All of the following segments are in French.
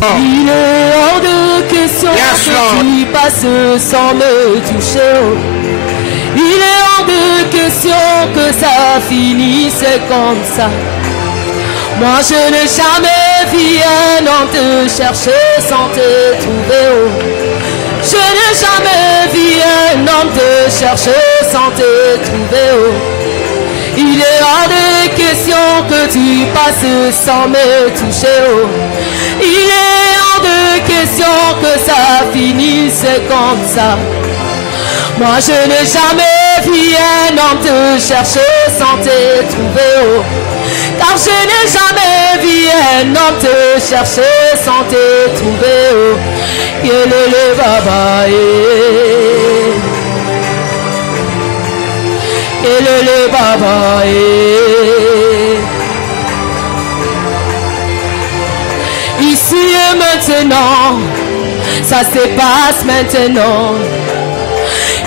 Il est hors de question que tu passes sans me toucher. Il est hors de question que ça finisse comme ça. Moi je n'ai jamais vu un homme te chercher sans te trouver. Je n'ai jamais vu un homme te chercher sans te trouver. Il est hors de question que tu passes sans me toucher. Il est hors de question que ça finisse comme ça. Moi je n'ai jamais vu un homme te chercher sans te trouver. Car je n'ai jamais vu un homme te chercher sans te trouver. Yelele baba Yelele baba Ici et maintenant, ça se passe maintenant.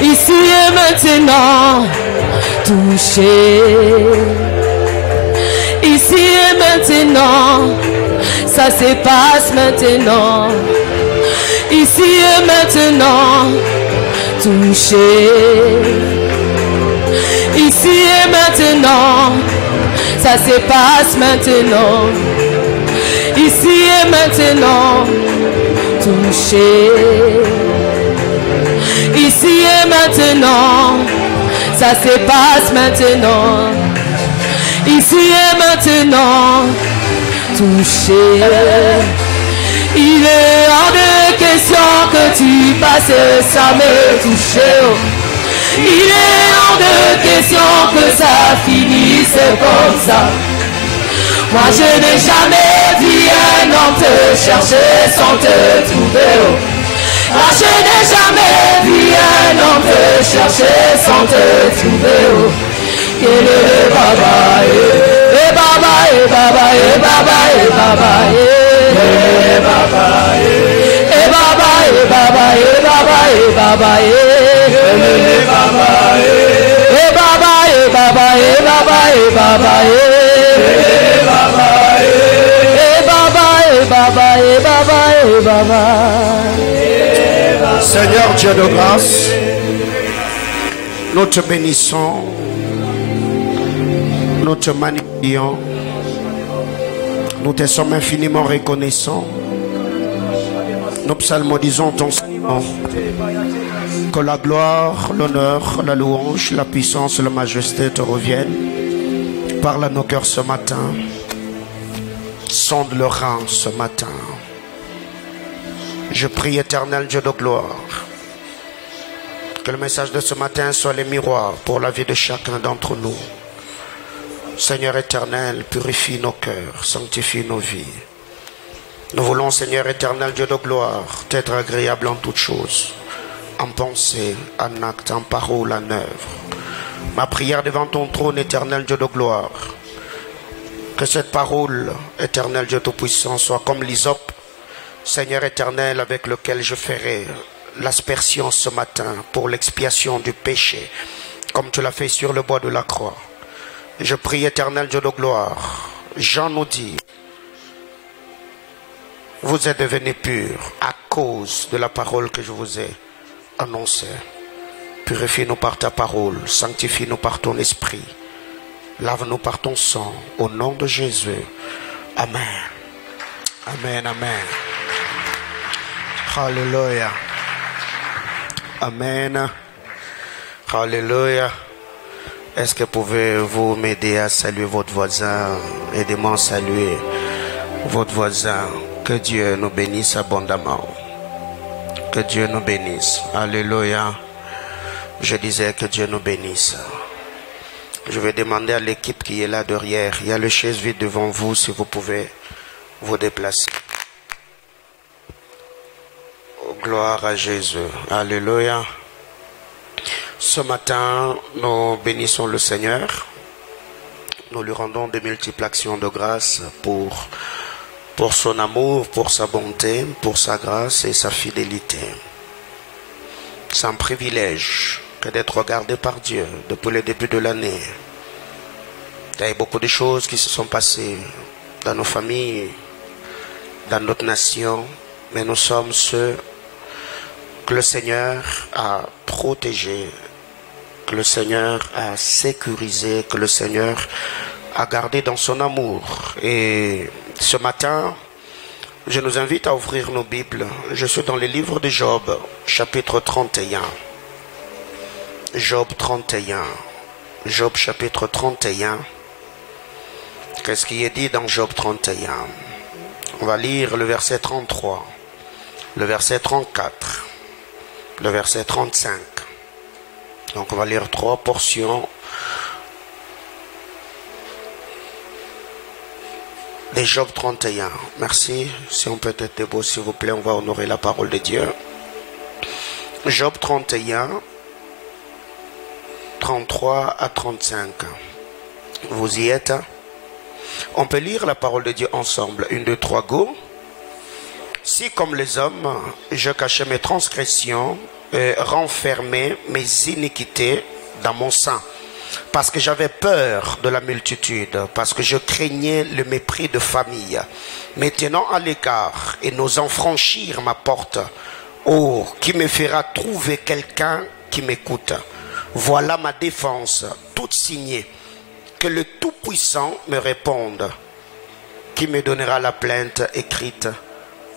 Ici et maintenant, touché. Ici et maintenant, ça se passe maintenant. Ici et maintenant, touché. Ici et maintenant, ça se passe maintenant. Ici et maintenant, touché. Ici et maintenant, ça se passe maintenant. Ici et maintenant, touché. Il est hors de question que tu passes sans me toucher. Il est hors de question que ça finisse comme ça. Moi je n'ai jamais vu un homme te chercher sans te trouver. Moi je n'ai jamais vu un homme te chercher sans te trouver. Il est baba et baba et baba et baba et baba et baba et baba et baba et baba et baba et baba et baba et baba et baba et baba et baba et baba. Seigneur Dieu de grâce, nous te bénissons, nous te magnifions, nous te sommes infiniment reconnaissants. Nous psalmodisons ton nom. Que la gloire, l'honneur, la louange, la puissance, la majesté te reviennent. Parle à nos cœurs ce matin. Sonde le rang ce matin. Je prie, éternel Dieu de gloire, que le message de ce matin soit le miroir pour la vie de chacun d'entre nous. Seigneur éternel, purifie nos cœurs, sanctifie nos vies. Nous voulons, Seigneur éternel Dieu de gloire, t'être agréable en toutes choses, en pensée, en acte, en parole, en œuvre. Ma prière devant ton trône, éternel Dieu de gloire, que cette parole, éternel Dieu tout-puissant, soit comme l'hysope, Seigneur éternel, avec lequel je ferai l'aspersion ce matin pour l'expiation du péché, comme tu l'as fait sur le bois de la croix. Je prie, éternel Dieu de gloire, Jean nous dit, vous êtes devenus purs à cause de la parole que je vous ai annoncée. Purifie-nous par ta parole, sanctifie-nous par ton esprit, lave-nous par ton sang, au nom de Jésus. Amen. Amen, amen. Alléluia. Amen. Alléluia. Est-ce que pouvez-vous m'aider à saluer votre voisin? Aidez-moi à saluer votre voisin. Que Dieu nous bénisse abondamment. Que Dieu nous bénisse. Alléluia. Je disais que Dieu nous bénisse. Je vais demander à l'équipe qui est là derrière. Il y a le chaise vide devant vous, si vous pouvez vous déplacer. Oh, gloire à Jésus. Alléluia. Ce matin, nous bénissons le Seigneur. Nous lui rendons de multiples actions de grâce pour son amour, pour sa bonté, pour sa grâce et sa fidélité. C'est un privilège que d'être regardé par Dieu depuis le début de l'année. Il y a beaucoup de choses qui se sont passées dans nos familles, dans notre nation, mais nous sommes ceux que le Seigneur a protégés, que le Seigneur a sécurisés, que le Seigneur a gardés dans son amour. Et ce matin, je nous invite à ouvrir nos Bibles. Je suis dans le livre de Job, chapitre 31. Job 31. Job chapitre 31. Qu'est-ce qui est dit dans Job 31? On va lire le verset 33, le verset 34, le verset 35. Donc on va lire 3 portions de Job 31. Merci. Si on peut être debout, s'il vous plaît, on va honorer la parole de Dieu. Job 31, 33 à 35. Vous y êtes? On peut lire la parole de Dieu ensemble. 1, 2, 3, go. Si comme les hommes, je cachais mes transgressions et renfermais mes iniquités dans mon sein, parce que j'avais peur de la multitude, parce que je craignais le mépris de famille, me tenant à l'écart et n'osant franchir ma porte. Oh, qui me fera trouver quelqu'un qui m'écoute? Voilà ma défense, toute signée. Que le Tout-Puissant me réponde. Qui me donnera la plainte écrite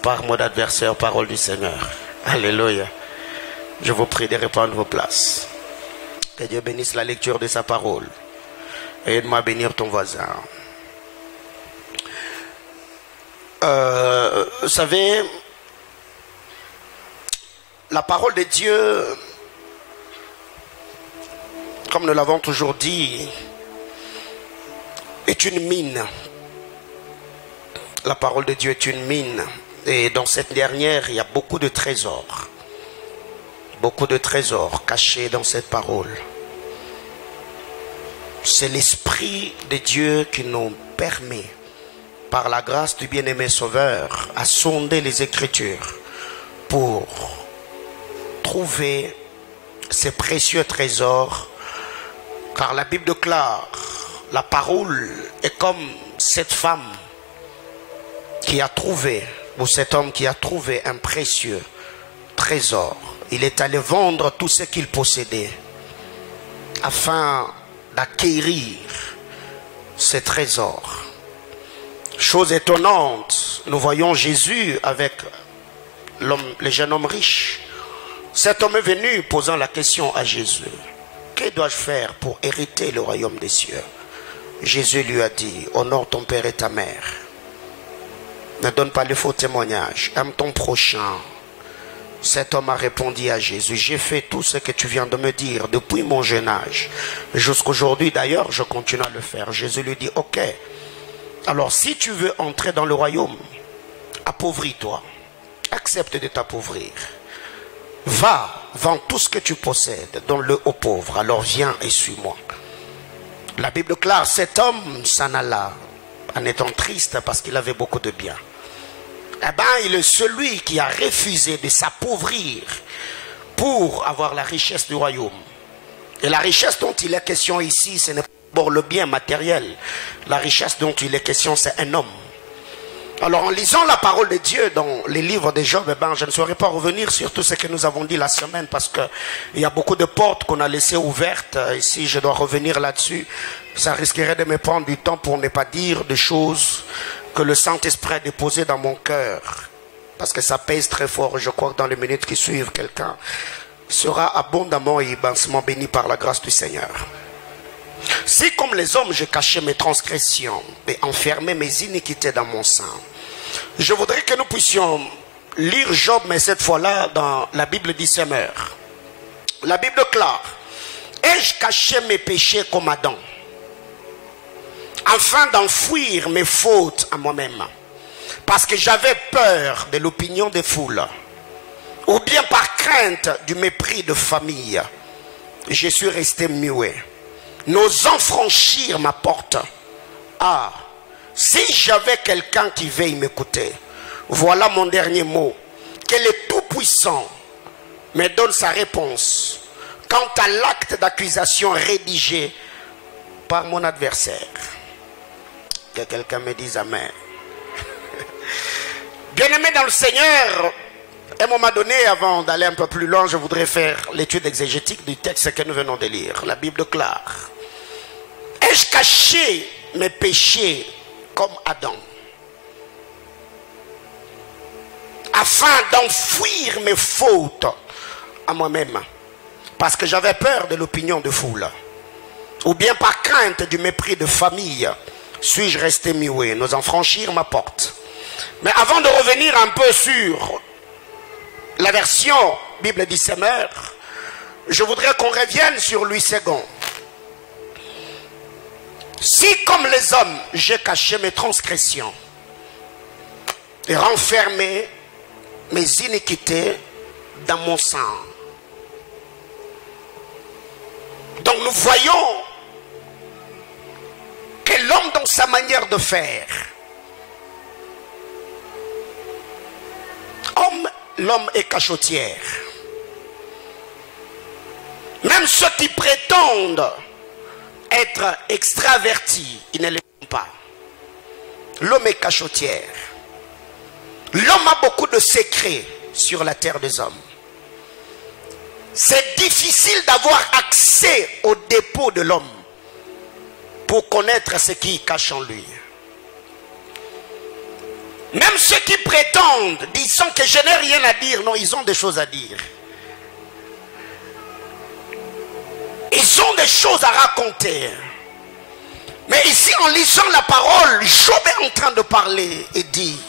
par mon adversaire, parole du Seigneur. Alléluia. Je vous prie de reprendre vos places. Que Dieu bénisse la lecture de sa parole. Et aide-moi à bénir ton voisin. Vous savez, la parole de Dieu, comme nous l'avons toujours dit, est une mine. La parole de Dieu est une mine. Et dans cette dernière, il y a beaucoup de trésors. Beaucoup de trésors cachés dans cette parole. C'est l'Esprit de Dieu qui nous permet, par la grâce du bien-aimé Sauveur, à sonder les Écritures pour trouver ces précieux trésors. Car la Bible déclare, la parole est comme cette femme qui a trouvé, ou cet homme qui a trouvé un précieux trésor. Il est allé vendre tout ce qu'il possédait afin d'acquérir ces trésors. Chose étonnante, nous voyons Jésus avec le jeune homme riche. Cet homme est venu posant la question à Jésus: que dois-je faire pour hériter le royaume des cieux? Jésus lui a dit: honore ton père et ta mère. Ne donne pas le faux témoignage. Aime ton prochain. Cet homme a répondu à Jésus: j'ai fait tout ce que tu viens de me dire depuis mon jeune âge. Jusqu'aujourd'hui d'ailleurs, je continue à le faire. Jésus lui dit: ok, alors si tu veux entrer dans le royaume, appauvris-toi. Accepte de t'appauvrir. Va, vends tout ce que tu possèdes, donne-le aux pauvres. Alors viens et suis-moi. La Bible déclare, cet homme s'en alla en étant triste parce qu'il avait beaucoup de biens. Eh bien, il est celui qui a refusé de s'appauvrir pour avoir la richesse du royaume. Et la richesse dont il est question ici, ce n'est pas d'abord le bien matériel. La richesse dont il est question, c'est un homme. Alors en lisant la parole de Dieu dans les livres de Job, eh ben, je ne saurais pas revenir sur tout ce que nous avons dit la semaine, parce qu'il y a beaucoup de portes qu'on a laissées ouvertes. Et si je dois revenir là-dessus, ça risquerait de me prendre du temps pour ne pas dire des choses que le Saint-Esprit a déposées dans mon cœur. Parce que ça pèse très fort. Je crois que dans les minutes qui suivent, quelqu'un sera abondamment et immensément béni par la grâce du Seigneur. Si comme les hommes je cachais mes transgressions et enfermais mes iniquités dans mon sein, je voudrais que nous puissions lire Job, mais cette fois-là dans la Bible du Semeur. La Bible déclare: ai-je caché mes péchés comme Adam, afin d'enfouir mes fautes à moi-même, parce que j'avais peur de l'opinion des foules, ou bien par crainte du mépris de famille, je suis resté muet, n'osant franchir ma porte. Ah, si j'avais quelqu'un qui veuille m'écouter, voilà mon dernier mot, que le Tout-Puissant me donne sa réponse quant à l'acte d'accusation rédigé par mon adversaire. Que quelqu'un me dise amen. Bien-aimés dans le Seigneur, à un moment donné, avant d'aller un peu plus loin, je voudrais faire l'étude exégétique du texte que nous venons de lire. La Bible déclare: ai-je caché mes péchés comme Adam, afin d'enfuir mes fautes à moi-même, parce que j'avais peur de l'opinion de foule, ou bien par crainte du mépris de famille, suis-je resté muet, n'osant franchir ma porte? Mais avant de revenir un peu sur la version Bible du Semeur, je voudrais qu'on revienne sur Louis II. Si comme les hommes, j'ai caché mes transgressions et renfermé mes iniquités dans mon sang. Donc nous voyons que l'homme dans sa manière de faire, l'homme est cachotière. Même ceux qui prétendent être extravertis, ils ne le sont pas. L'homme est cachotière. L'homme a beaucoup de secrets sur la terre des hommes. C'est difficile d'avoir accès au dépôt de l'homme pour connaître ce qui cache en lui. Même ceux qui prétendent, disant que je n'ai rien à dire, non, ils ont des choses à dire. Ils ont des choses à raconter. Mais ici, en lisant la parole, Job est en train de parler et dit: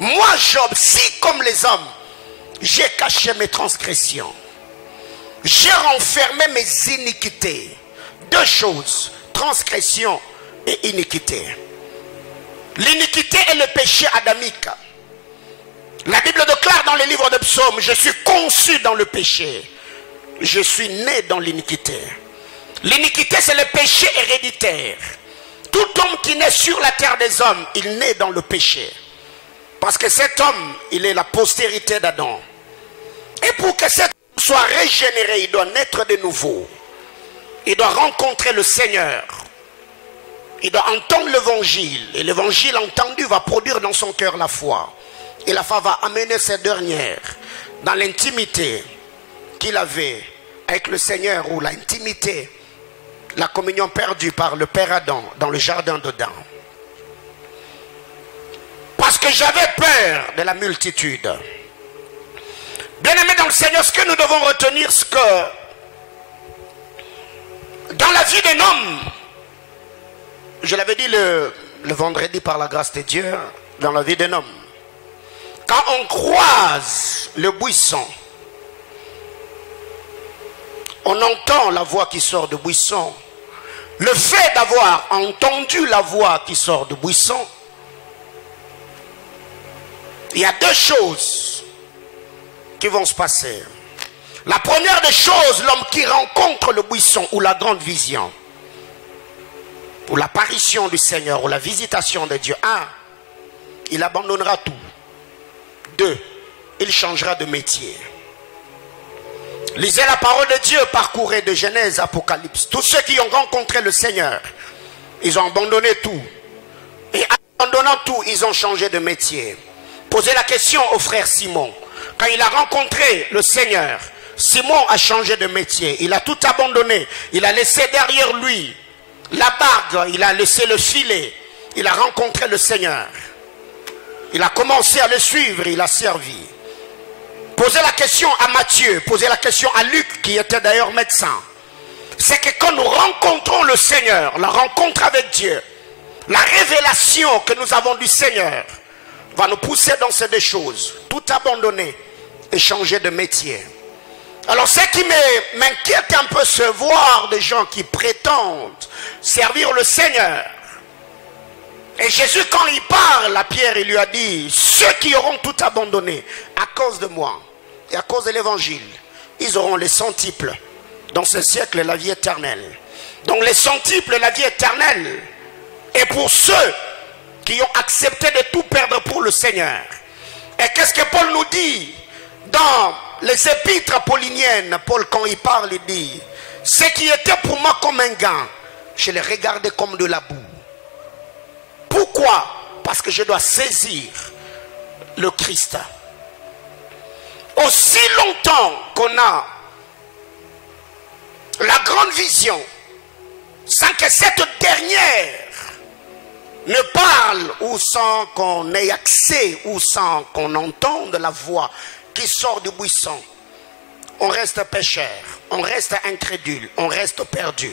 moi, Job, si comme les hommes, j'ai caché mes transgressions, j'ai renfermé mes iniquités. Deux choses, transgression et iniquité. L'iniquité est le péché adamique. La Bible déclare dans le livre de Psaumes: je suis conçu dans le péché, je suis né dans l'iniquité. L'iniquité, c'est le péché héréditaire. Tout homme qui naît sur la terre des hommes, il naît dans le péché. Parce que cet homme, il est la postérité d'Adam. Et pour que cet homme soit régénéré, il doit naître de nouveau. Il doit rencontrer le Seigneur. Il doit entendre l'évangile. Et l'évangile entendu va produire dans son cœur la foi. Et la foi va amener cette dernière dans l'intimité qu'il avait avec le Seigneur, ou l'intimité, la communion perdue par le Père Adam dans le jardin d'Éden. Parce que j'avais peur de la multitude. Bien-aimés dans le Seigneur, ce que nous devons retenir, c'est que dans la vie d'un homme, je l'avais dit le vendredi par la grâce de Dieu, dans la vie d'un homme, quand on croise le buisson, on entend la voix qui sort du buisson. Le fait d'avoir entendu la voix qui sort du buisson, il y a deux choses qui vont se passer. La première des choses, l'homme qui rencontre le buisson ou la grande vision, ou l'apparition du Seigneur, ou la visitation de Dieu. Un, il abandonnera tout. Deux, il changera de métier. Lisez la parole de Dieu, parcourez de Genèse à Apocalypse. Tous ceux qui ont rencontré le Seigneur, ils ont abandonné tout. Et en abandonnant tout, ils ont changé de métier. Posez la question au frère Simon. Quand il a rencontré le Seigneur, Simon a changé de métier. Il a tout abandonné. Il a laissé derrière lui la barque, il a laissé le filet. Il a rencontré le Seigneur. Il a commencé à le suivre, il a servi. Posez la question à Matthieu, posez la question à Luc, qui était d'ailleurs médecin. C'est que quand nous rencontrons le Seigneur, la rencontre avec Dieu, la révélation que nous avons du Seigneur va nous pousser dans ces deux choses. Tout abandonner et changer de métier. Alors ce qui m'inquiète un peu, c'est voir des gens qui prétendent servir le Seigneur. Et Jésus, quand il parle à Pierre, il lui a dit: ceux qui auront tout abandonné à cause de moi et à cause de l'évangile, ils auront les centuples dans ce siècle, la vie éternelle. Donc les centuples, la vie éternelle, est pour ceux qui ont accepté de tout perdre pour le Seigneur. Et qu'est-ce que Paul nous dit dans les épîtres pauliniennes? Paul, quand il parle, il dit: ce qui était pour moi comme un gain, je les regardais comme de la boue. Pourquoi? Parce que je dois saisir le Christ. Aussi longtemps qu'on a la grande vision, sans que cette dernière ne parle ou sans qu'on ait accès ou sans qu'on entende la voix qui sort du buisson, on reste pécheur, on reste incrédule, on reste perdu.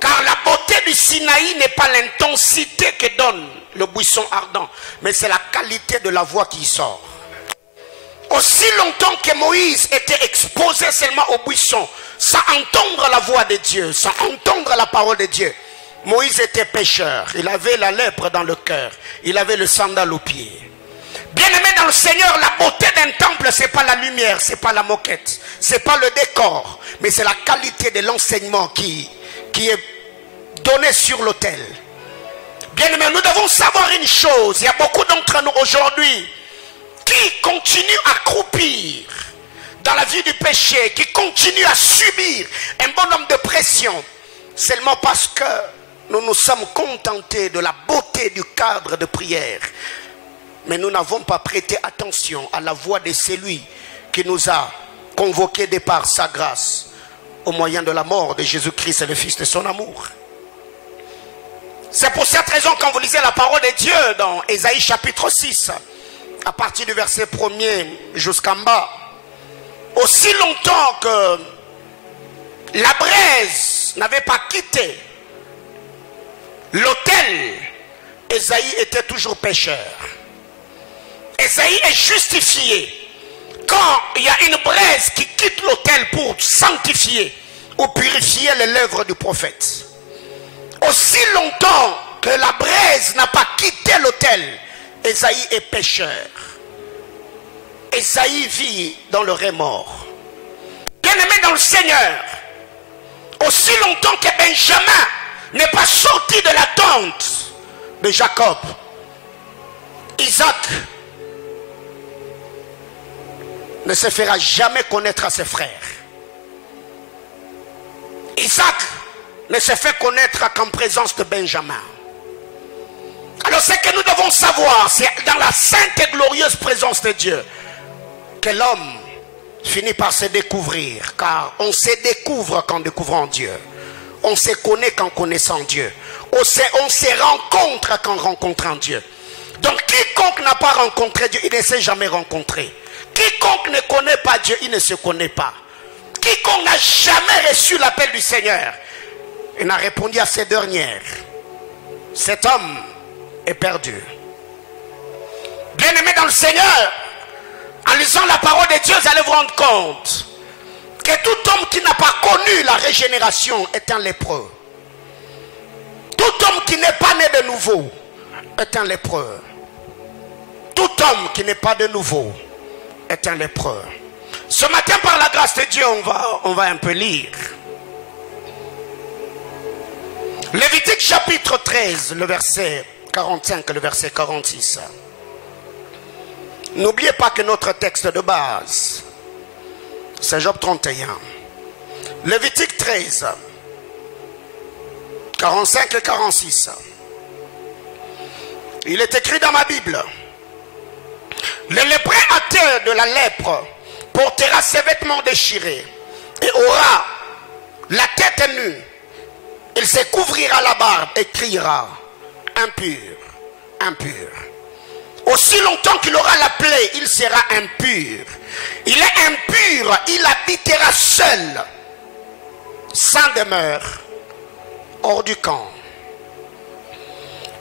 Car la beauté du Sinaï n'est pas l'intensité que donne le buisson ardent, mais c'est la qualité de la voix qui sort. Aussi longtemps que Moïse était exposé seulement au buisson, sans entendre la voix de Dieu, sans entendre la parole de Dieu, Moïse était pécheur. Il avait la lèpre dans le cœur, il avait le sandal aux pieds. Bien-aimé dans le Seigneur, la beauté d'un temple, ce n'est pas la lumière, ce n'est pas la moquette, ce n'est pas le décor, mais c'est la qualité de l'enseignement qui est donné sur l'autel. Bien-aimé, nous devons savoir une chose. Il y a beaucoup d'entre nous aujourd'hui qui continuent à croupir dans la vie du péché, qui continuent à subir un bon nombre de pression, seulement parce que nous nous sommes contentés de la beauté du cadre de prière. Mais nous n'avons pas prêté attention à la voix de celui qui nous a convoqués de par sa grâce au moyen de la mort de Jésus-Christ et le Fils de son amour. C'est pour cette raison quand vous lisez la parole de Dieu dans Ésaïe chapitre 6, à partir du verset 1er jusqu'en bas, aussi longtemps que la braise n'avait pas quitté l'autel, Ésaïe était toujours pécheur. Ésaïe est justifié quand il y a une braise qui quitte l'autel pour sanctifier ou purifier les lèvres du prophète. Aussi longtemps que la braise n'a pas quitté l'autel, Ésaïe est pécheur. Ésaïe vit dans le remords. Bien-aimé dans le Seigneur, aussi longtemps que Benjamin n'est pas sorti de la tente de Jacob, Isaac ne se fera jamais connaître à ses frères. Isaac ne se fait connaître qu'en présence de Benjamin. Alors ce que nous devons savoir, c'est dans la sainte et glorieuse présence de Dieu que l'homme finit par se découvrir, car on se découvre qu'en découvrant Dieu. On se connaît qu'en connaissant Dieu. On se rencontre qu'en rencontrant Dieu. Donc quiconque n'a pas rencontré Dieu, il ne s'est jamais rencontré. Quiconque ne connaît pas Dieu, il ne se connaît pas. Quiconque n'a jamais reçu l'appel du Seigneur, il n'a répondu à ces dernières. Cet homme est perdu. Bien-aimé dans le Seigneur, en lisant la parole de Dieu, vous allez vous rendre compte que tout homme qui n'a pas connu la régénération est un lépreux. Tout homme qui n'est pas né de nouveau est un lépreux. Tout homme qui n'est pas de nouveau est un lépreux. Ce matin, par la grâce de Dieu, on va un peu lire Lévitique chapitre 13, le verset 45 et le verset 46. N'oubliez pas que notre texte de base, c'est Job 31. Lévitique 13, 45 et 46. Il est écrit dans ma Bible: le lépreux atteint de la lèpre portera ses vêtements déchirés et aura la tête nue. Il se couvrira la barbe et criera: impur, impur. Aussi longtemps qu'il aura la plaie, il sera impur. Il est impur, il habitera seul, sans demeure, hors du camp.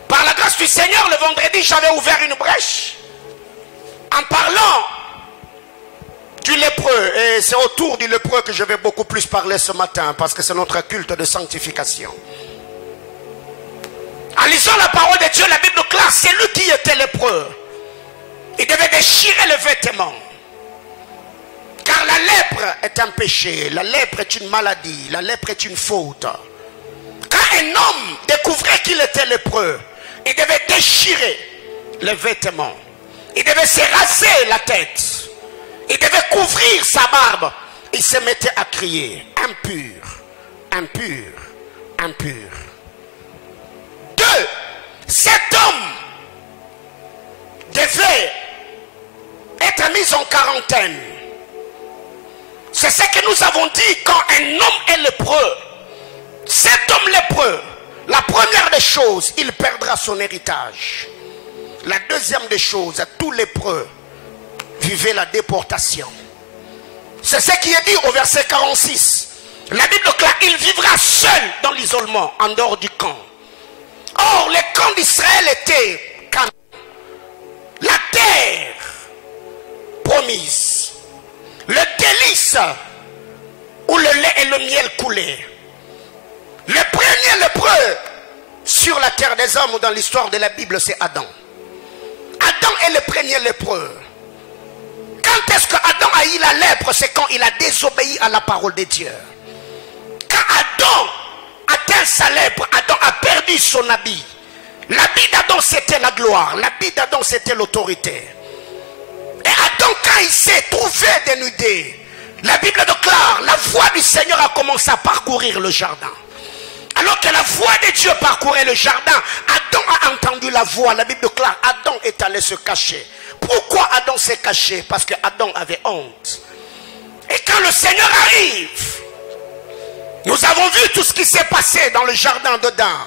Par la grâce du Seigneur, le vendredi, j'avais ouvert une brèche en parlant du lépreux. Et c'est autour du lépreux que je vais beaucoup plus parler ce matin, parce que c'est notre culte de sanctification. En lisant la parole de Dieu, la Bible classe, c'est lui qui était lépreux. Il devait déchirer le vêtement. Car la lèpre est un péché, la lèpre est une maladie, la lèpre est une faute. Quand un homme découvrait qu'il était lépreux, il devait déchirer les vêtements. Il devait se raser la tête. Il devait couvrir sa barbe. Il se mettait à crier: impur, impur, impur. 2. Cet homme devait Samaritaine. C'est ce que nous avons dit quand un homme est lépreux. Cet homme lépreux, la première des choses, il perdra son héritage. La deuxième des choses, tous lépreux vivaient la déportation. C'est ce qui est dit au verset 46. La Bible déclare, il vivra seul dans l'isolement, en dehors du camp. Or, les camps d'Israël étaient Canaan, la terre promise, le délice où le lait et le miel coulaient. Le premier lépreux sur la terre des hommes dans l'histoire de la Bible, c'est Adam. Adam est le premier lépreux. Quand est-ce que Adam a eu la lèpre? C'est quand il a désobéi à la parole de Dieu. Quand Adam atteint sa lèpre, Adam a perdu son habit. L'habit d'Adam c'était la gloire. L'habit d'Adam c'était l'autorité. Et Adam, quand il s'est trouvé dénudé, la Bible déclare, la voix du Seigneur a commencé à parcourir le jardin. Alors que la voix de Dieu parcourait le jardin, Adam a entendu la voix. La Bible déclare, Adam est allé se cacher. Pourquoi Adam s'est caché? Parce que Adam avait honte. Et quand le Seigneur arrive, nous avons vu tout ce qui s'est passé dans le jardin d'Adam.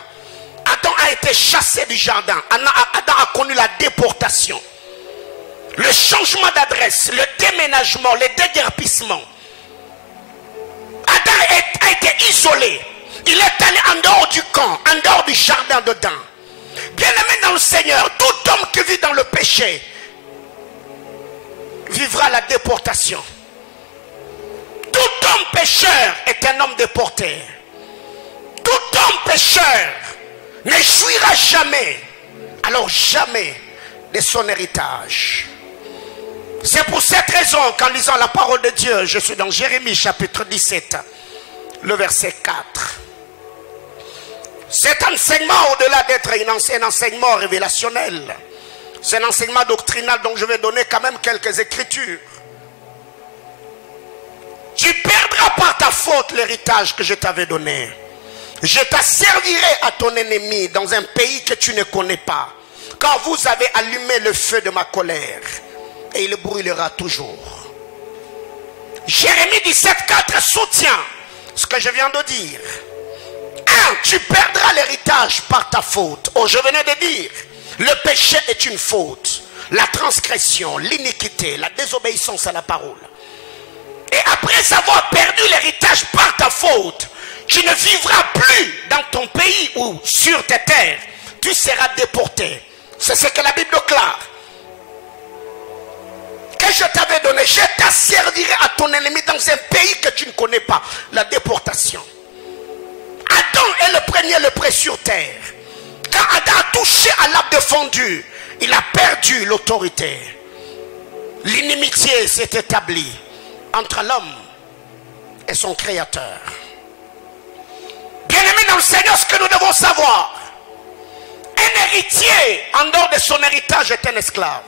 Adam a été chassé du jardin. Adam a connu la déportation. Le changement d'adresse, le déménagement, le déguerpissement. Adam a été isolé. Il est allé en dehors du camp, en dehors du jardin d'Adam. Bien-aimé dans le Seigneur, tout homme qui vit dans le péché vivra la déportation. Tout homme pécheur est un homme déporté. Tout homme pécheur ne jouira jamais, alors jamais, de son héritage. C'est pour cette raison qu'en lisant la parole de Dieu, je suis dans Jérémie chapitre 17, le verset 4. Cet enseignement, au-delà d'être un enseignement révélationnel, c'est un enseignement doctrinal dont je vais donner quand même quelques écritures. Tu perdras par ta faute l'héritage que je t'avais donné. Je t'asservirai à ton ennemi dans un pays que tu ne connais pas, quand vous avez allumé le feu de ma colère, et il brûlera toujours. Jérémie 17,4 soutient ce que je viens de dire. 1. Tu perdras l'héritage par ta faute. Oh, je venais de dire, le péché est une faute. La transgression, l'iniquité, la désobéissance à la parole. Et après avoir perdu l'héritage par ta faute, tu ne vivras plus dans ton pays ou sur tes terres. Tu seras déporté. C'est ce que la Bible déclare. Que je t'avais donné, je t'asservirai à ton ennemi dans un pays que tu ne connais pas. La déportation. Adam est le premier lépreux sur terre. Quand Adam a touché à l'arbre défendu, il a perdu l'autorité. L'inimitié s'est établie entre l'homme et son créateur. Bien-aimés dans le Seigneur, ce que nous devons savoir, un héritier en dehors de son héritage est un esclave.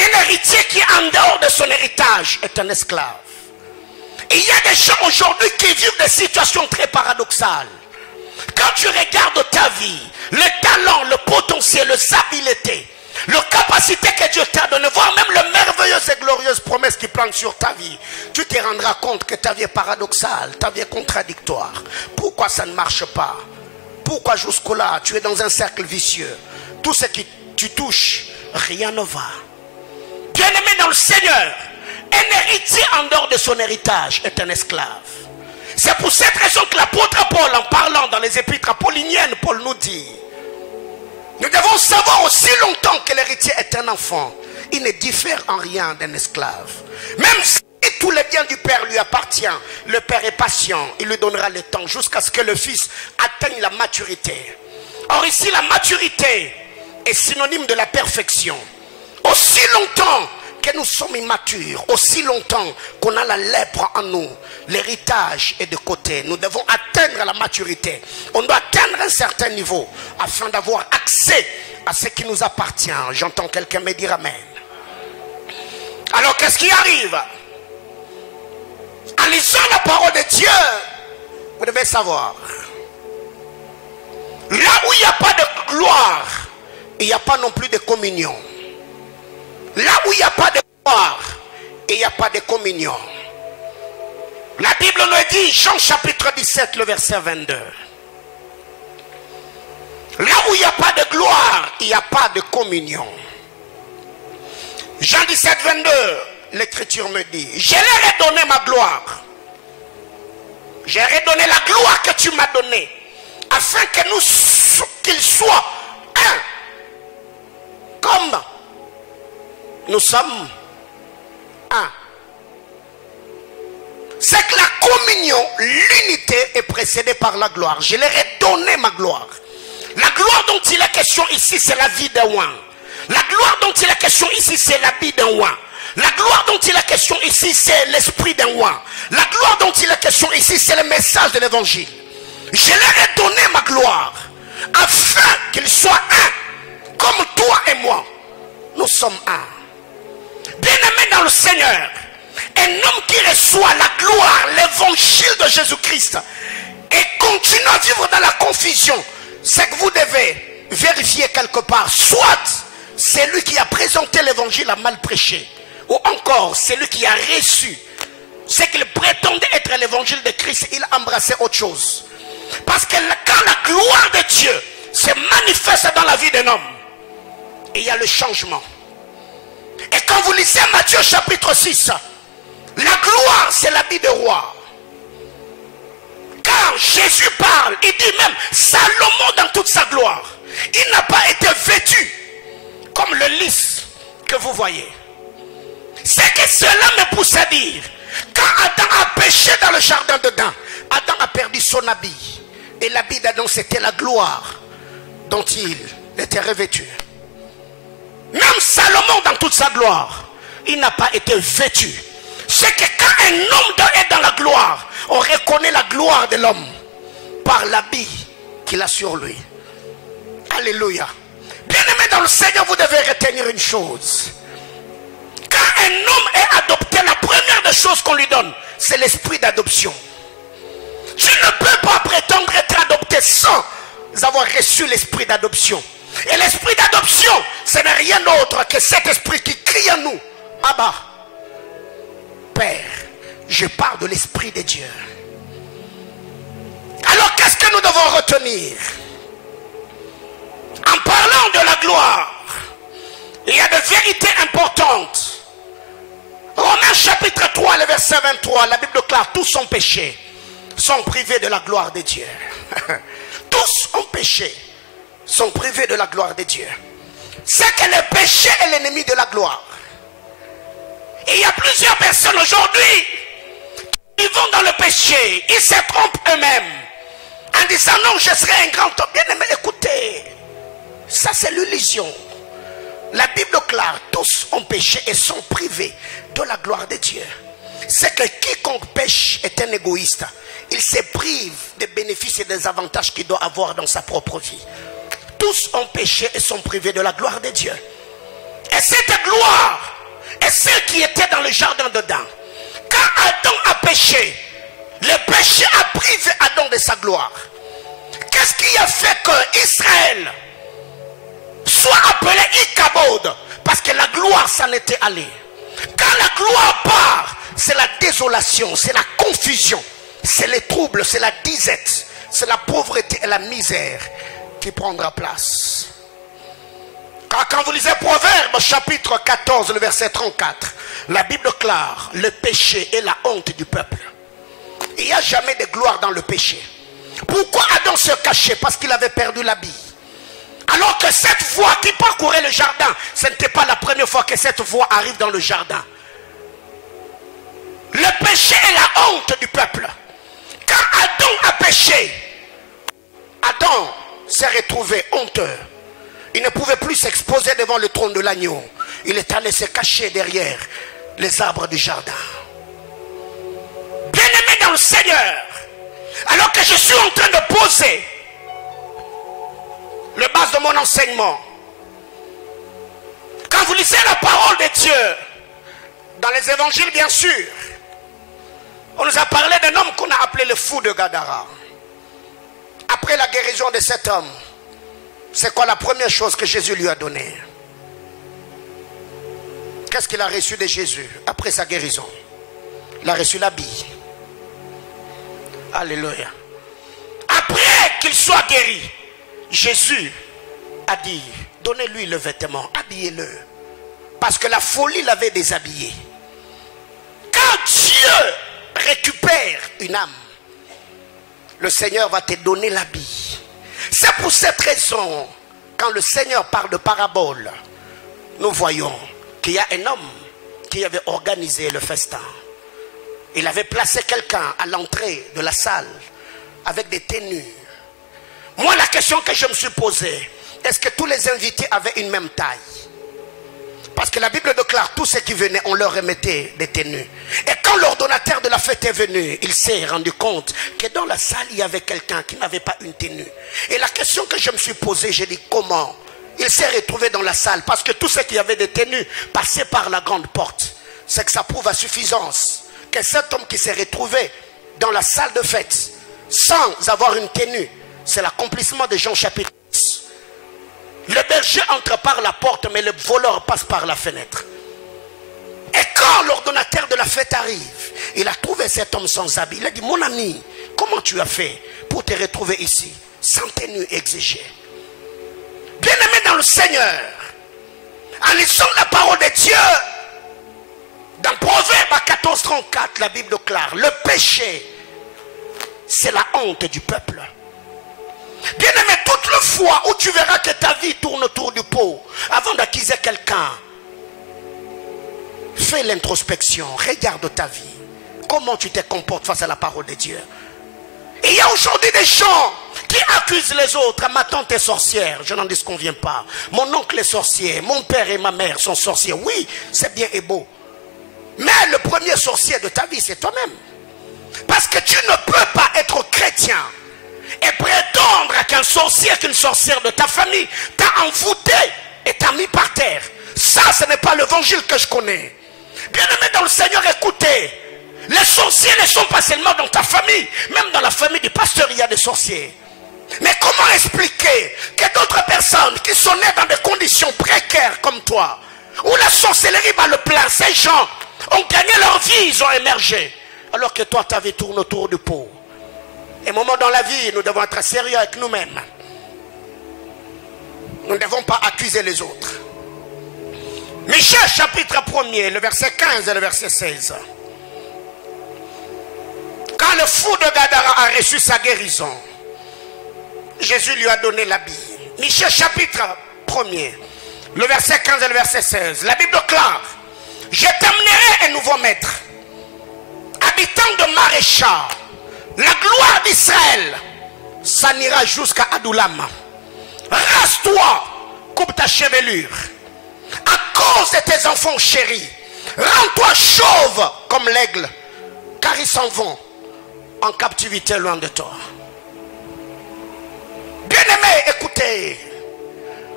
Un héritier qui est en dehors de son héritage est un esclave. Et il y a des gens aujourd'hui qui vivent des situations très paradoxales. Quand tu regardes ta vie, le talent, le potentiel, les habiletés, la capacité que Dieu t'a donnée, voire même les merveilleuses et glorieuses promesses qui plantent sur ta vie, tu te rendras compte que ta vie est paradoxale, ta vie est contradictoire. Pourquoi ça ne marche pas? Pourquoi jusque-là tu es dans un cercle vicieux? Tout ce que tu touches, rien ne va. Bien-aimé dans le Seigneur, un héritier en dehors de son héritage est un esclave. C'est pour cette raison que l'apôtre Paul, en parlant dans les épîtres apolliniennes, Paul nous dit, nous devons savoir aussi longtemps que l'héritier est un enfant, il ne diffère en rien d'un esclave. Même si tous les biens du Père lui appartiennent, le Père est patient, il lui donnera le temps jusqu'à ce que le Fils atteigne la maturité. Or ici, la maturité est synonyme de la perfection. Aussi longtemps que nous sommes immatures, aussi longtemps qu'on a la lèpre en nous, l'héritage est de côté. Nous devons atteindre la maturité. On doit atteindre un certain niveau afin d'avoir accès à ce qui nous appartient. J'entends quelqu'un me dire amen. Alors qu'est-ce qui arrive? En lisant la parole de Dieu, vous devez savoir, là où il n'y a pas de gloire, il n'y a pas non plus de communion. Là où il n'y a pas de gloire, il n'y a pas de communion. La Bible nous dit, Jean chapitre 17, le verset 22. Là où il n'y a pas de gloire, il n'y a pas de communion. Jean 17, 22, l'écriture me dit, je leur ai donné ma gloire. J'ai redonné la gloire que tu m'as donnée, afin que qu'ils soient un, comme nous sommes un. C'est que la communion, l'unité est précédée par la gloire. Je leur ai donné ma gloire. La gloire dont il est question ici, c'est la vie d'un oin. La gloire dont il est question ici, c'est l'habit d'un oin. La gloire dont il est question ici, c'est l'esprit d'un oin. La gloire dont il est question ici, c'est le message de l'évangile. Je leur ai donné ma gloire, afin qu'ils soient un, comme toi et moi. Nous sommes un. Bien-aimés dans le Seigneur, un homme qui reçoit la gloire, l'évangile de Jésus-Christ, et continue à vivre dans la confusion, c'est que vous devez vérifier quelque part. Soit c'est lui qui a présenté l'évangile a mal prêché, ou encore c'est lui qui a reçu ce qu'il prétendait être l'évangile de Christ, il embrassait autre chose. Parce que quand la gloire de Dieu se manifeste dans la vie d'un homme, il y a le changement. Et quand vous lisez Matthieu chapitre 6, la gloire c'est l'habit de roi. Quand Jésus parle, il dit même Salomon dans toute sa gloire, il n'a pas été vêtu comme le lys que vous voyez. C'est que cela me pousse à dire, quand Adam a péché dans le jardin d'Éden, Adam a perdu son habit. Et l'habit d'Adam c'était la gloire dont il était revêtu. Même Salomon dans toute sa gloire, il n'a pas été vêtu. C'est que quand un homme est dans la gloire, on reconnaît la gloire de l'homme par l'habit qu'il a sur lui. Alléluia. Bien-aimé dans le Seigneur, vous devez retenir une chose. Quand un homme est adopté, la première des choses qu'on lui donne, c'est l'esprit d'adoption. Tu ne peux pas prétendre être adopté sans avoir reçu l'esprit d'adoption. Et l'esprit d'adoption, ce n'est rien d'autre que cet esprit qui crie en nous. Abba, Père, je parle de l'esprit de Dieu. Alors qu'est-ce que nous devons retenir? En parlant de la gloire, il y a de vérités importantes. Romains chapitre 3, le verset 23, la Bible déclare, tous ont péché, sont privés de la gloire de Dieu. Tous ont péché, sont privés de la gloire de Dieu. C'est que le péché est l'ennemi de la gloire. Et il y a plusieurs personnes aujourd'hui qui vont dans le péché, ils se trompent eux-mêmes en disant non, je serai un grand homme. Bien aimé, écoutez, ça c'est l'illusion. La Bible déclare, tous ont péché et sont privés de la gloire de Dieu. C'est que quiconque pêche est un égoïste. Il se prive des bénéfices et des avantages qu'il doit avoir dans sa propre vie. Tous ont péché et sont privés de la gloire de Dieu. Et cette gloire est celle qui était dans le jardin d'Éden. Quand Adam a péché, le péché a privé Adam de sa gloire. Qu'est-ce qui a fait que Israël soit appelé Ichabod? Parce que la gloire s'en était allée. Quand la gloire part, c'est la désolation, c'est la confusion, c'est les troubles, c'est la disette, c'est la pauvreté et la misère qui prendra place. Quand vous lisez Proverbes chapitre 14, le verset 34, la Bible déclare le péché et la honte du peuple. Il n'y a jamais de gloire dans le péché. Pourquoi Adam se cachait? Parce qu'il avait perdu l'habit. Alors que cette voix qui parcourait le jardin, ce n'était pas la première fois que cette voix arrive dans le jardin. Le péché est la honte du peuple. Quand Adam a péché, Adam s'est retrouvé honteux. Il ne pouvait plus s'exposer devant le trône de l'agneau. Il est allé se cacher derrière les arbres du jardin. Bien-aimé dans le Seigneur, alors que je suis en train de poser le base de mon enseignement, quand vous lisez la parole de Dieu, dans les évangiles bien sûr, on nous a parlé d'un homme qu'on a appelé le fou de Gadara. Après la guérison de cet homme, c'est quoi la première chose que Jésus lui a donnée? Qu'est-ce qu'il a reçu de Jésus après sa guérison? Il a reçu l'habit. Alléluia. Après qu'il soit guéri, Jésus a dit, donnez-lui le vêtement, habillez-le. Parce que la folie l'avait déshabillé. Quand Dieu récupère une âme, le Seigneur va te donner l'habit. C'est pour cette raison, quand le Seigneur parle de parabole, nous voyons qu'il y a un homme qui avait organisé le festin. Il avait placé quelqu'un à l'entrée de la salle avec des tenues. Moi, la question que je me suis posée, est-ce que tous les invités avaient une même taille? Parce que la Bible déclare, tous ceux qui venaient, on leur remettait des tenues. Et quand l'ordonnateur de la fête est venu, il s'est rendu compte que dans la salle, il y avait quelqu'un qui n'avait pas une tenue. Et la question que je me suis posée, j'ai dit, comment? Il s'est retrouvé dans la salle, parce que tous ceux qui avaient des tenues passaient par la grande porte. C'est que ça prouve à suffisance que cet homme qui s'est retrouvé dans la salle de fête, sans avoir une tenue, c'est l'accomplissement de Jean chapitre 10. Le berger entre par la porte, mais le voleur passe par la fenêtre. Et quand l'ordonnateur de la fête arrive, il a trouvé cet homme sans habit. Il a dit, mon ami, comment tu as fait pour te retrouver ici, sans tenue exigée? Bien-aimé dans le Seigneur, en lisant la parole de Dieu, dans Proverbe 14:34, la Bible déclare, le péché, c'est la honte du peuple. Bien-aimé, toute la fois où tu verras que ta vie tourne autour du pot, avant d'accuser quelqu'un, fais l'introspection, regarde ta vie. Comment tu te comportes face à la parole de Dieu? Et il y a aujourd'hui des gens qui accusent les autres. Ma tante est sorcière, je n'en disconviens pas. Mon oncle est sorcier, mon père et ma mère sont sorciers. Oui, c'est bien et beau. Mais le premier sorcier de ta vie, c'est toi-même. Parce que tu ne peux pas être chrétien et prétendre qu'un sorcier, qu'une sorcière de ta famille t'a envoûté et t'a mis par terre. Ça, ce n'est pas l'évangile que je connais. Bien-aimé dans le Seigneur, écoutez. Les sorciers ne sont pas seulement dans ta famille. Même dans la famille du pasteur, il y a des sorciers. Mais comment expliquer que d'autres personnes qui sont nées dans des conditions précaires comme toi, où la sorcellerie bat le plein, ces gens ont gagné leur vie, ils ont émergé, alors que toi, ta vie tourne autour du pot. Et un moment dans la vie, nous devons être sérieux avec nous-mêmes. Nous ne devons pas accuser les autres. Michée chapitre 1er, le verset 15 et le verset 16. Quand le fou de Gadara a reçu sa guérison, Jésus lui a donné l'habit. Michée chapitre 1er, le verset 15 et le verset 16. La Bible déclare, je t'amènerai un nouveau maître, habitant de Maréchal, la gloire d'Israël s'en ira jusqu'à Adoulam. Rase-toi, coupe ta chevelure, à cause de tes enfants chéris. Rends-toi chauve comme l'aigle, car ils s'en vont en captivité loin de toi. Bien-aimés, écoutez,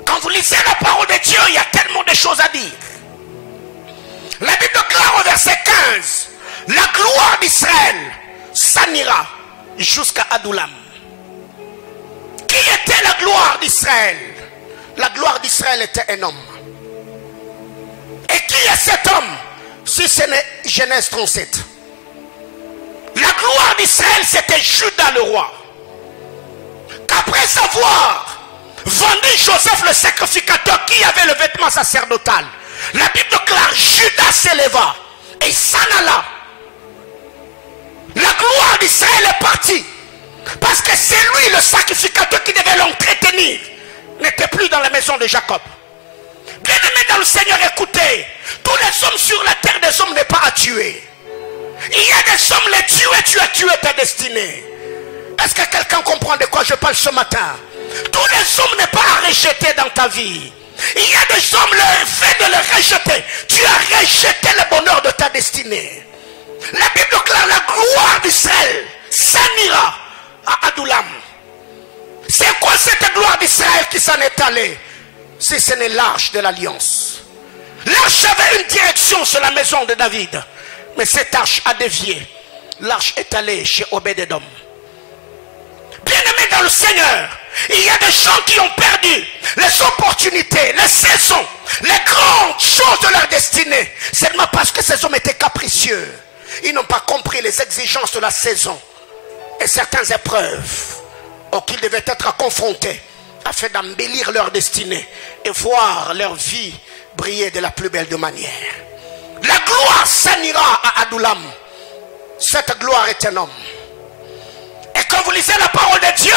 quand vous lisez la parole de Dieu, il y a tellement de choses à dire. La Bible déclare au verset 15, la gloire d'Israël s'en ira jusqu'à Adoulam. Qui était la gloire d'Israël? La gloire d'Israël était un homme. Et qui est cet homme? Si ce n'est Genèse 37. La gloire d'Israël, c'était Judas le roi. Qu'après avoir vendu Joseph le sacrificateur qui avait le vêtement sacerdotal, la Bible déclare Judas s'éleva et s'en alla. La gloire d'Israël est partie. Parce que c'est lui le sacrificateur qui devait l'entretenir. N'était plus dans la maison de Jacob. Bien-aimés dans le Seigneur, écoutez. Tous les hommes sur la terre des hommes n'est pas à tuer. Il y a des hommes, les tuer, tu as tué ta destinée. Est-ce que quelqu'un comprend de quoi je parle ce matin? Tous les hommes n'est pas à rejeter dans ta vie. Il y a des hommes, le fait de les rejeter, tu as rejeté le bonheur de ta destinée. La Bible déclare la gloire d'Israël s'en ira à Adoulam. C'est quoi cette gloire d'Israël qui s'en est allée? Si ce n'est l'arche de l'alliance. L'arche avait une direction sur la maison de David. Mais cette arche a dévié. L'arche est allée chez Obed-Edom. Bien-aimé dans le Seigneur, il y a des gens qui ont perdu les opportunités, les saisons, les grandes choses de leur destinée, seulement parce que ces hommes étaient capricieux. Ils n'ont pas compris les exigences de la saison et certaines épreuves auxquelles ils devaient être confrontés afin d'embellir leur destinée et voir leur vie briller de la plus belle de manière. La gloire s'anira à Adullam. Cette gloire est un homme. Et quand vous lisez la parole de Dieu,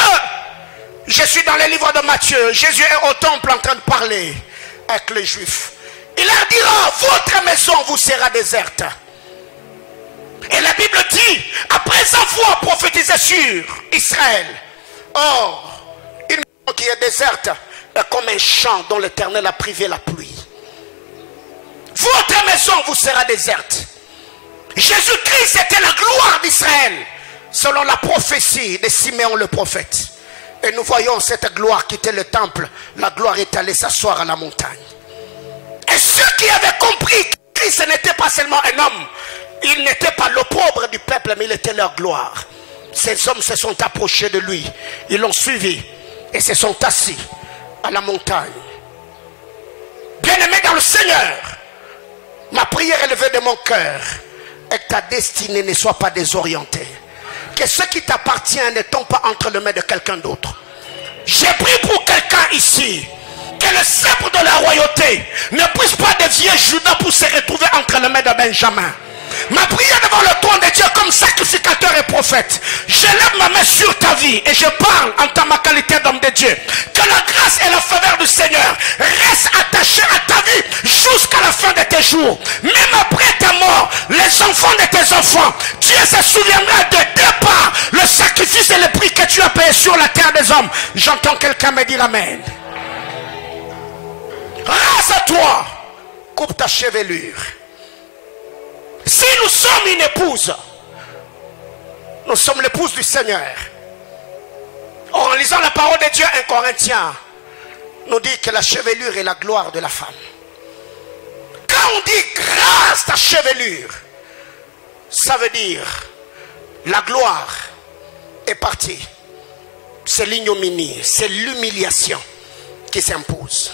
je suis dans le livre de Matthieu, Jésus est au temple en train de parler avec les Juifs. Il leur dira, votre maison vous sera déserte. Et la Bible dit, après avoir prophétisé sur Israël, or, une maison qui est déserte est comme un champ dont l'Éternel a privé la pluie. Votre maison vous sera déserte. Jésus-Christ était la gloire d'Israël, selon la prophétie de Siméon le prophète. Et nous voyons cette gloire quitter le temple. La gloire est allée s'asseoir à la montagne. Et ceux qui avaient compris que Christ n'était pas seulement un homme, il n'était pas l'opprobre du peuple, mais il était leur gloire. Ces hommes se sont approchés de lui. Ils l'ont suivi et se sont assis à la montagne. Bien-aimé dans le Seigneur, ma prière élevée de mon cœur est que ta destinée ne soit pas désorientée. Que ce qui t'appartient ne tombe pas entre les mains de quelqu'un d'autre. J'ai prié pour quelqu'un ici. Que le sceptre de la royauté ne puisse pas dévier Judas pour se retrouver entre les mains de Benjamin. Ma prière devant le trône de Dieu comme sacrificateur et prophète. Je lève ma main sur ta vie et je parle en ta ma qualité d'homme de Dieu. Que la grâce et la faveur du Seigneur restent attachées à ta vie jusqu'à la fin de tes jours. Même après ta mort, les enfants de tes enfants, Dieu se souviendra de départ le sacrifice et le prix que tu as payé sur la terre des hommes. J'entends quelqu'un me dire amen. Rase-toi, coupe ta chevelure. Si nous sommes une épouse, nous sommes l'épouse du Seigneur. En lisant la parole de Dieu, 1 Corinthiens nous dit que la chevelure est la gloire de la femme. Quand on dit grâce ta chevelure, ça veut dire la gloire est partie. C'est l'ignominie, c'est l'humiliation qui s'impose.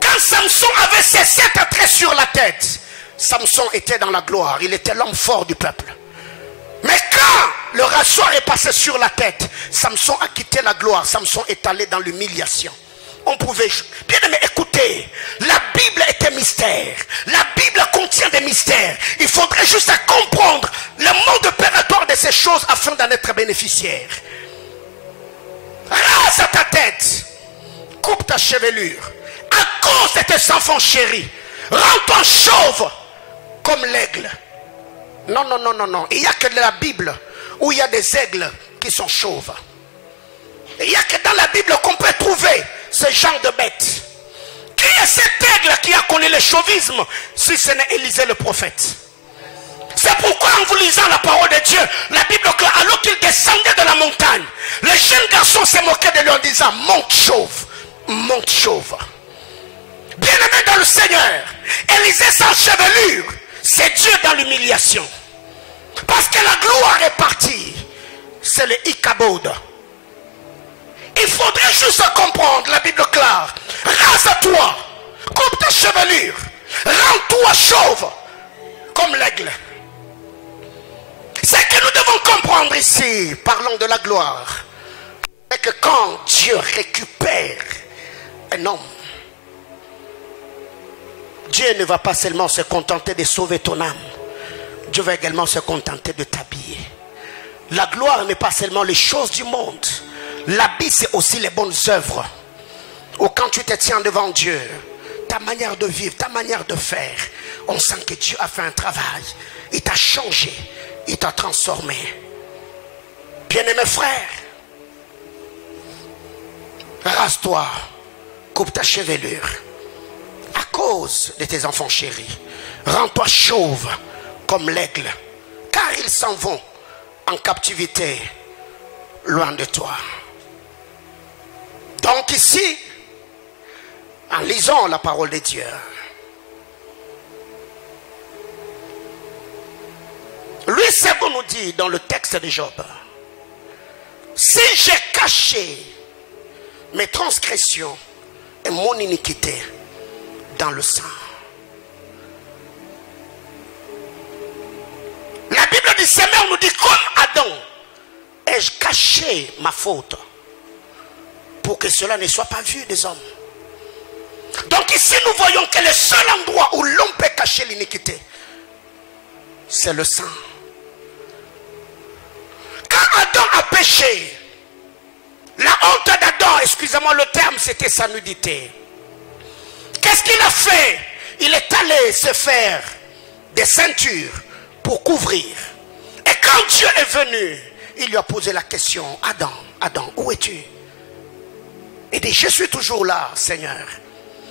Quand Samson avait ses 7 traits sur la tête, Samson était dans la gloire, il était l'homme fort du peuple. Mais quand le rasoir est passé sur la tête, Samson a quitté la gloire, Samson est allé dans l'humiliation. On pouvait... Bien aimé, écoutez, la Bible est un mystère. La Bible contient des mystères. Il faudrait juste comprendre le mode opératoire de ces choses afin d'en être bénéficiaire. Rase ta tête, coupe ta chevelure. À cause de tes enfants chéris, rends-toi chauve comme l'aigle. Non, non, non, non, non. Il n'y a que dans la Bible où il y a des aigles qui sont chauves. Il n'y a que dans la Bible qu'on peut trouver ce genre de bête. Qui est cet aigle qui a connu le chauvisme si ce n'est Élisée le prophète? C'est pourquoi en vous lisant la parole de Dieu, la Bible, alors qu'il descendait de la montagne, le jeune garçon s'est moqué de lui en disant, monte chauve, monte chauve. Bien-aimé dans le Seigneur, Élisée sans chevelure, c'est Dieu dans l'humiliation. Parce que la gloire est partie. C'est le Ichabod. Il faudrait juste comprendre la Bible claire. Rase-toi, coupe ta chevelure, rends-toi chauve comme l'aigle. C'est que nous devons comprendre ici, parlons de la gloire, c'est que quand Dieu récupère un homme, Dieu ne va pas seulement se contenter de sauver ton âme. Dieu va également se contenter de t'habiller. La gloire n'est pas seulement les choses du monde. L'habit, c'est aussi les bonnes œuvres. Ou quand tu te tiens devant Dieu, ta manière de vivre, ta manière de faire, on sent que Dieu a fait un travail. Il t'a changé, il t'a transformé. Bien-aimé frère, rase-toi, coupe ta chevelure. À cause de tes enfants chéris, rends-toi chauve comme l'aigle, car ils s'en vont en captivité loin de toi. Donc ici, en lisant la parole de Dieu, lui c'est vous nous dit dans le texte de Job si j'ai caché mes transgressions et mon iniquité dans le sang. La Bible du Seigneur nous dit, comme Adam, ai-je caché ma faute pour que cela ne soit pas vu des hommes. Donc ici nous voyons que le seul endroit où l'homme peut cacher l'iniquité, c'est le sang. Quand Adam a péché, la honte d'Adam, excusez-moi le terme, c'était sa nudité. Qu'est-ce qu'il a fait? Il est allé se faire des ceintures pour couvrir. Et quand Dieu est venu, il lui a posé la question, Adam, Adam, où es-tu? Il dit, je suis toujours là, Seigneur.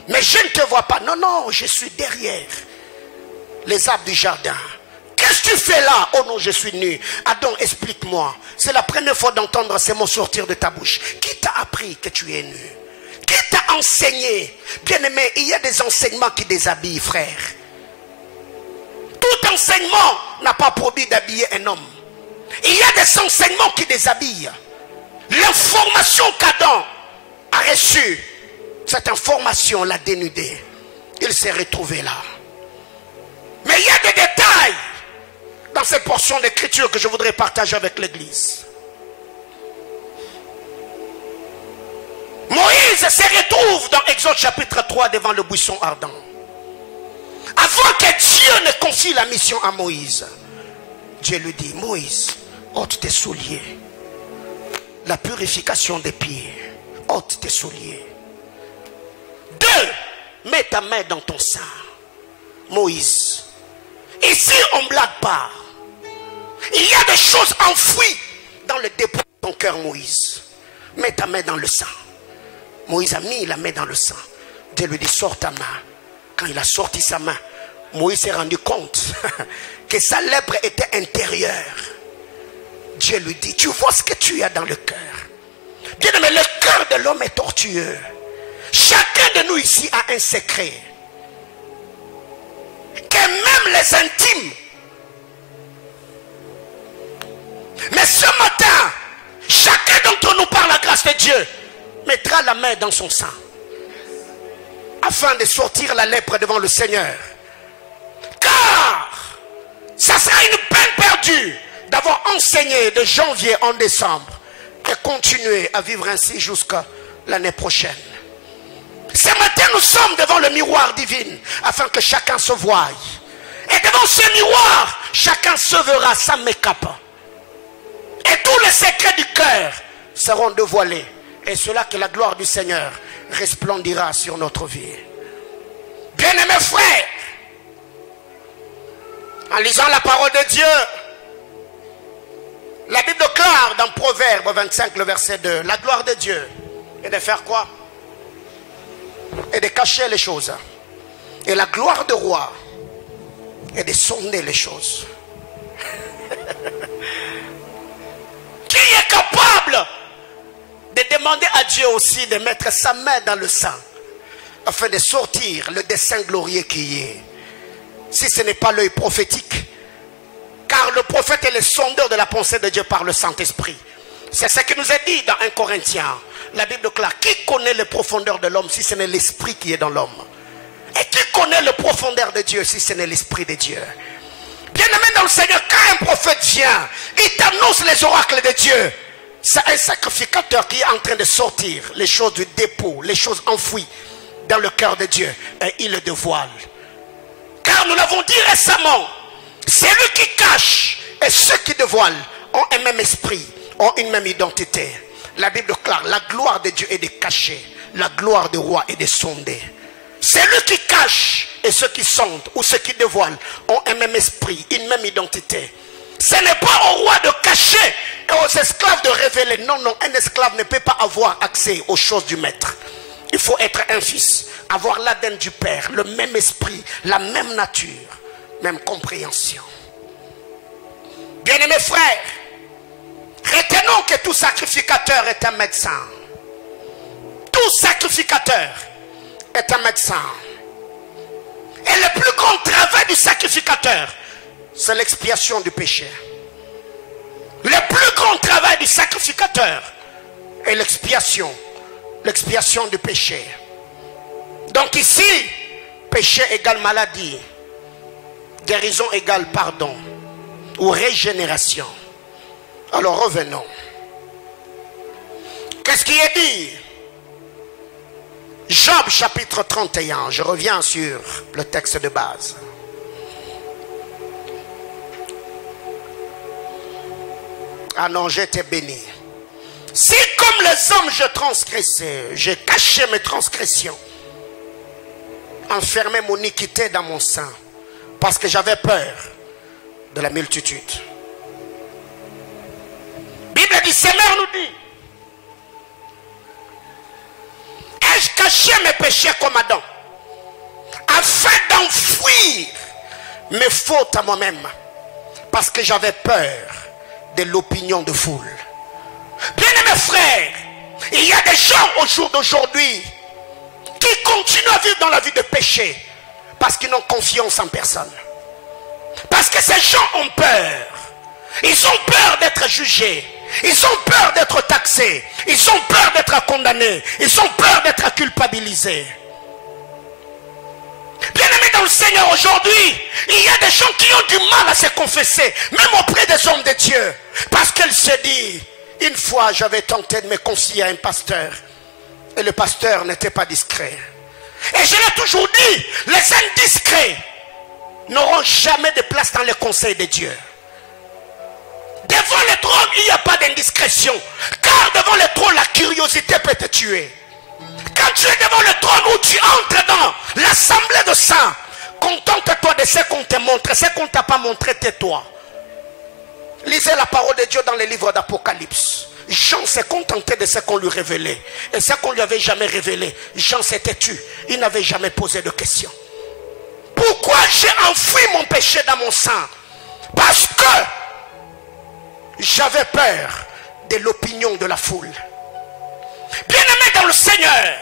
Mais je ne te vois pas. Non, non, je suis derrière les arbres du jardin. Qu'est-ce que tu fais là? Oh non, je suis nu. Adam, explique-moi. C'est la première fois d'entendre ces mots sortir de ta bouche. Qui t'a appris que tu es nu? Qui t'a enseigné? Bien-aimé, il y a des enseignements qui déshabillent, frère. Tout enseignement n'a pas produit d'habiller un homme. Il y a des enseignements qui déshabillent. L'information qu'Adam a reçue, cette information l'a dénudé. Il s'est retrouvé là. Mais il y a des détails dans cette portion d'écriture que je voudrais partager avec l'église. Moïse se retrouve dans Exode chapitre 3 devant le buisson ardent. Avant que Dieu ne confie la mission à Moïse, Dieu lui dit, Moïse, ôte tes souliers. La purification des pieds, ôte tes souliers. 2, mets ta main dans ton sein. Moïse, ici on ne blague pas. Il y a des choses enfouies dans le dépôt de ton cœur, Moïse. Mets ta main dans le sang. Moïse a mis la main dans le sang. Dieu lui dit, sors ta main. Quand il a sorti sa main, Moïse s'est rendu compte que sa lèpre était intérieure. Dieu lui dit, tu vois ce que tu as dans le cœur. Bien aimé, le cœur de l'homme est tortueux. Chacun de nous ici a un secret. Que même les intimes. Mais ce matin, chacun d'entre nous par la grâce de Dieu mettra la main dans son sang afin de sortir la lèpre devant le Seigneur. Car ça sera une peine perdue d'avoir enseigné de janvier en décembre et continuer à vivre ainsi jusqu'à l'année prochaine. Ce matin, nous sommes devant le miroir divin afin que chacun se voie. Et devant ce miroir, chacun se verra sans make-up. Et tous les secrets du cœur seront dévoilés. Et cela que la gloire du Seigneur resplendira sur notre vie. Bien-aimés frères, en lisant la parole de Dieu, la Bible déclare dans Proverbe 25, le verset 2, la gloire de Dieu est de faire quoi? Et de cacher les choses. Et la gloire du roi est de sonder les choses. Qui est capable de demander à Dieu aussi de mettre sa main dans le sang afin de sortir le dessein glorieux qui est, si ce n'est pas l'œil prophétique, car le prophète est le sondeur de la pensée de Dieu par le Saint-Esprit. C'est ce qui nous est dit dans 1 Corinthiens. La Bible déclare, qui connaît les profondeurs de l'homme si ce n'est l'esprit qui est dans l'homme? Et qui connaît les profondeurs de Dieu si ce n'est l'esprit de Dieu? Bien aimé dans le Seigneur, quand un prophète vient, il t'annonce les oracles de Dieu. C'est un sacrificateur qui est en train de sortir les choses du dépôt, les choses enfouies dans le cœur de Dieu. Et il le dévoile. Car nous l'avons dit récemment, celui qui cache et ceux qui dévoilent ont un même esprit, ont une même identité. La Bible déclare, la gloire de Dieu est de cacher, la gloire du roi est de sonder. Celui qui cache et ceux qui sondent ou ceux qui dévoilent ont un même esprit, une même identité. Ce n'est pas au roi de cacher et aux esclaves de révéler. Non, non, un esclave ne peut pas avoir accès aux choses du maître. Il faut être un fils, avoir l'ADN du Père, le même esprit, la même nature, même compréhension. Bien-aimés frères, retenons que tout sacrificateur est un médecin. Tout sacrificateur est un médecin. Et le plus grand travail du sacrificateur, c'est l'expiation du péché. Le plus grand travail du sacrificateur et l'expiation du péché. Donc ici, péché égale maladie, guérison égale pardon ou régénération. Alors revenons. Qu'est-ce qui est dit? Job chapitre 31, je reviens sur le texte de base. Ah non, j'étais béni. Si comme les hommes je transgressais, j'ai caché mes transgressions, enfermé mon iniquité dans mon sein, parce que j'avais peur de la multitude. Bible dit, Seigneur nous dit, ai-je caché mes péchés comme Adam, afin d'enfouir mes fautes à moi-même, parce que j'avais peur de l'opinion de foule. Bien-aimés frères, il y a des gens au jour d'aujourd'hui qui continuent à vivre dans la vie de péché parce qu'ils n'ont confiance en personne. Parce que ces gens ont peur. Ils ont peur d'être jugés. Ils ont peur d'être taxés. Ils ont peur d'être condamnés. Ils ont peur d'être culpabilisés. Bien-aimés dans le Seigneur, aujourd'hui, il y a des gens qui ont du mal à se confesser, même auprès des hommes de Dieu. Parce qu'elle se dit, une fois j'avais tenté de me confier à un pasteur, et le pasteur n'était pas discret. Et je l'ai toujours dit, les indiscrets n'auront jamais de place dans les conseils de Dieu. Devant le trône, il n'y a pas d'indiscrétion. Car devant le trône, la curiosité peut te tuer. Quand tu es devant le trône où tu entres dans l'assemblée de saints, contente-toi de ce qu'on te montre. Ce qu'on ne t'a pas montré, tais-toi. Lisez la parole de Dieu dans les livres d'Apocalypse. Jean s'est contenté de ce qu'on lui révélait. Et ce qu'on lui avait jamais révélé, Jean s'était tué. Il n'avait jamais posé de questions. Pourquoi j'ai enfoui mon péché dans mon sang? Parce que j'avais peur de l'opinion de la foule. Bien-aimés dans le Seigneur,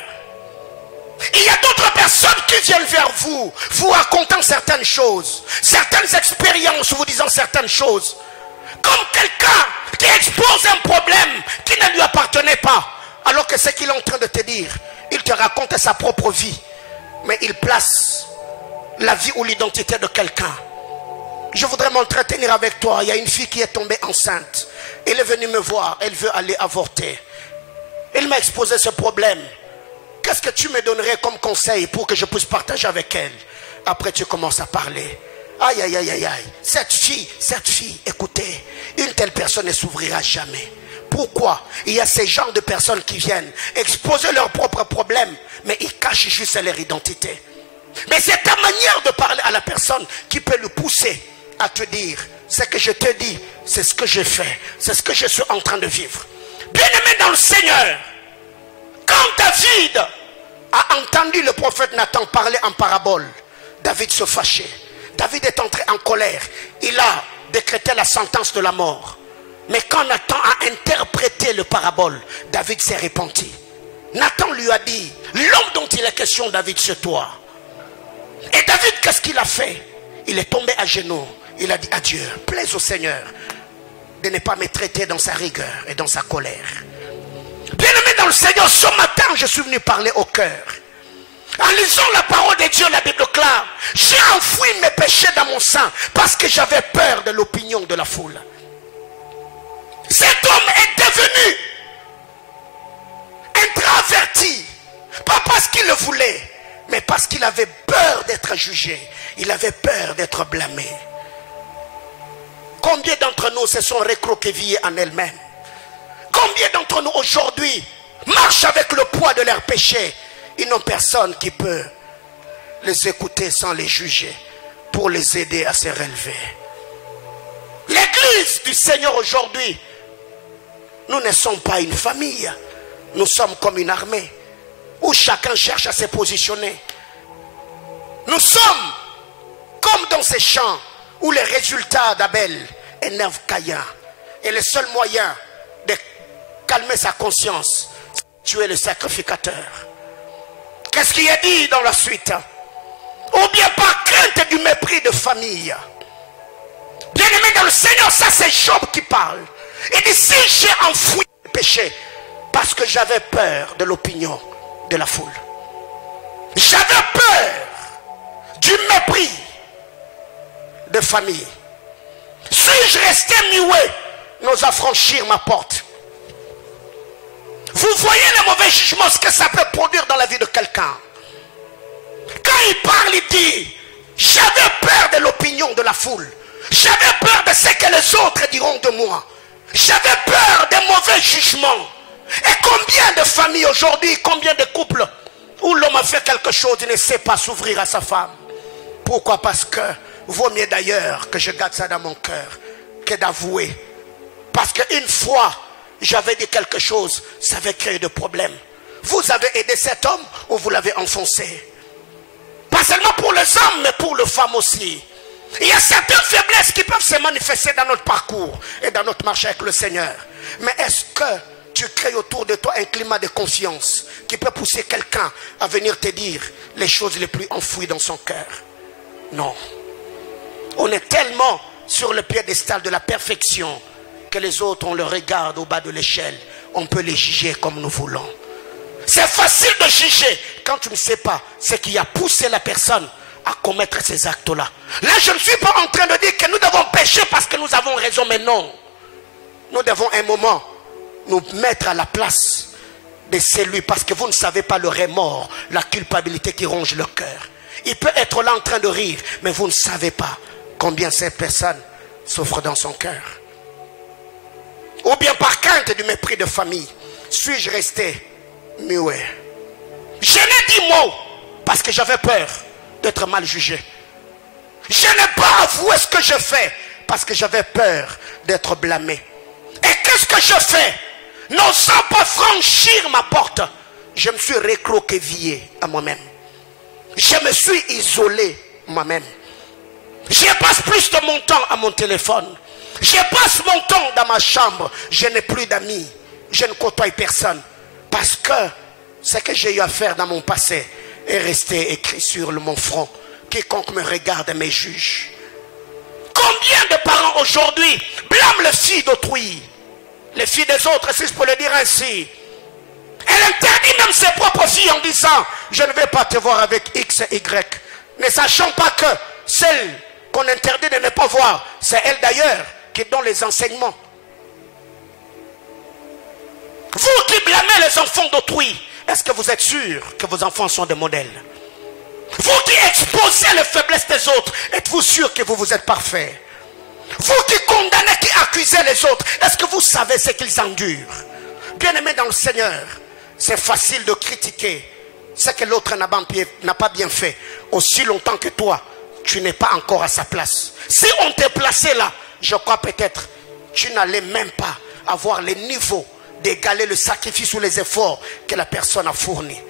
il y a d'autres personnes qui viennent vers vous, vous racontant certaines choses, certaines expériences, vous disant certaines choses. Comme quelqu'un qui expose un problème qui ne lui appartenait pas, alors que ce qu'il est en train de te dire, il te raconte sa propre vie, mais il place la vie ou l'identité de quelqu'un. Je voudrais m'entretenir avec toi. Il y a une fille qui est tombée enceinte. Elle est venue me voir, elle veut aller avorter. Elle m'a exposé ce problème. Qu'est-ce que tu me donnerais comme conseil pour que je puisse partager avec elle? Après tu commences à parler. Aïe, aïe, aïe, aïe, aïe. Cette fille, écoutez, une telle personne ne s'ouvrira jamais. Pourquoi? Il y a ces genres de personnes qui viennent exposer leurs propres problèmes, mais ils cachent juste leur identité. Mais c'est ta manière de parler à la personne qui peut le pousser à te dire, ce que je te dis, c'est ce que je fais, c'est ce que je suis en train de vivre. Bien-aimé dans le Seigneur, quand David a entendu le prophète Nathan parler en parabole, David se fâchait. David est entré en colère. Il a décrété la sentence de la mort. Mais quand Nathan a interprété le parabole, David s'est repenti. Nathan lui a dit, l'homme dont il est question, David, c'est toi. Et David, qu'est-ce qu'il a fait? Il est tombé à genoux. Il a dit à Dieu, plaise au Seigneur de ne pas me traiter dans sa rigueur et dans sa colère. Bien-aimé dans le Seigneur, ce matin, je suis venu parler au cœur. En lisant la parole de Dieu, la Bible claire, j'ai enfoui mes péchés dans mon sang parce que j'avais peur de l'opinion de la foule. Cet homme est devenu introverti, pas parce qu'il le voulait, mais parce qu'il avait peur d'être jugé. Il avait peur d'être blâmé. Combien d'entre nous se sont recroquevillés en elles-mêmes? Combien d'entre nous aujourd'hui marchent avec le poids de leurs péchés? Ils n'ont personne qui peut les écouter sans les juger pour les aider à se relever. L'église du Seigneur aujourd'hui, nous ne sommes pas une famille. Nous sommes comme une armée où chacun cherche à se positionner. Nous sommes comme dans ces champs où les résultats d'Abel énervent Caïn. Et le seul moyen de calmer sa conscience, c'est de tuer le sacrificateur. Qu'est-ce qui est dit dans la suite? Ou bien par crainte du mépris de famille. Bien-aimé dans le Seigneur, ça c'est Job qui parle. Il dit, si j'ai enfoui le péché, parce que j'avais peur de l'opinion de la foule. J'avais peur du mépris de famille. Suis-je resté muet, n'osant franchir ma porte? Vous voyez le mauvais jugement, ce que ça peut produire dans la vie de quelqu'un. Quand il parle, il dit, j'avais peur de l'opinion de la foule. J'avais peur de ce que les autres diront de moi. J'avais peur des mauvais jugements. Et combien de familles aujourd'hui, combien de couples où l'homme a fait quelque chose, il ne sait pas s'ouvrir à sa femme. Pourquoi? Parce que vaut mieux d'ailleurs que je garde ça dans mon cœur que d'avouer. Parce qu'une fois, j'avais dit quelque chose, ça avait créé de problèmes. Vous avez aidé cet homme ou vous l'avez enfoncé? Pas seulement pour les hommes, mais pour les femmes aussi. Il y a certaines faiblesses qui peuvent se manifester dans notre parcours et dans notre marche avec le Seigneur. Mais est-ce que tu crées autour de toi un climat de confiance qui peut pousser quelqu'un à venir te dire les choses les plus enfouies dans son cœur? Non. On est tellement sur le piédestal de la perfection que les autres, on le regarde au bas de l'échelle. On peut les juger comme nous voulons. C'est facile de juger quand tu ne sais pas ce qui a poussé la personne à commettre ces actes-là. Là, je ne suis pas en train de dire que nous devons pécher parce que nous avons raison, mais non. Nous devons un moment nous mettre à la place de celui, parce que vous ne savez pas le remords, la culpabilité qui ronge le cœur. Il peut être là en train de rire, mais vous ne savez pas combien cette personne souffre dans son cœur. Ou bien par crainte du mépris de famille, suis-je resté muet? Je n'ai dit mot parce que j'avais peur d'être mal jugé. Je n'ai pas avoué ce que je fais parce que j'avais peur d'être blâmé. Et qu'est-ce que je fais? N'osant pas franchir ma porte, je me suis recroquevillé à moi-même. Je me suis isolé moi-même. Je passe plus de mon temps à mon téléphone. Je passe mon temps dans ma chambre. Je n'ai plus d'amis. Je ne côtoie personne. Parce que ce que j'ai eu à faire dans mon passé est resté écrit sur mon front. Quiconque me regarde me juge. Combien de parents aujourd'hui blâment les filles d'autrui, les filles des autres, si je peux le dire ainsi. Elle interdit même ses propres filles en disant, je ne vais pas te voir avec X et Y. Ne sachant pas que celle qu'on interdit de ne pas voir, c'est elle d'ailleurs qui donne les enseignements. Vous qui blâmez les enfants d'autrui, est-ce que vous êtes sûr que vos enfants sont des modèles? Vous qui exposez les faiblesses des autres, êtes-vous sûr que vous êtes parfait? Vous qui condamnez, qui accusez les autres, est-ce que vous savez ce qu'ils endurent? Bien-aimés dans le Seigneur, c'est facile de critiquer ce que l'autre n'a pas bien fait, aussi longtemps que toi, tu n'es pas encore à sa place. Si on t'est placé là, je crois peut-être tu n'allais même pas avoir le niveau d'égaler le sacrifice ou les efforts que la personne a fournis.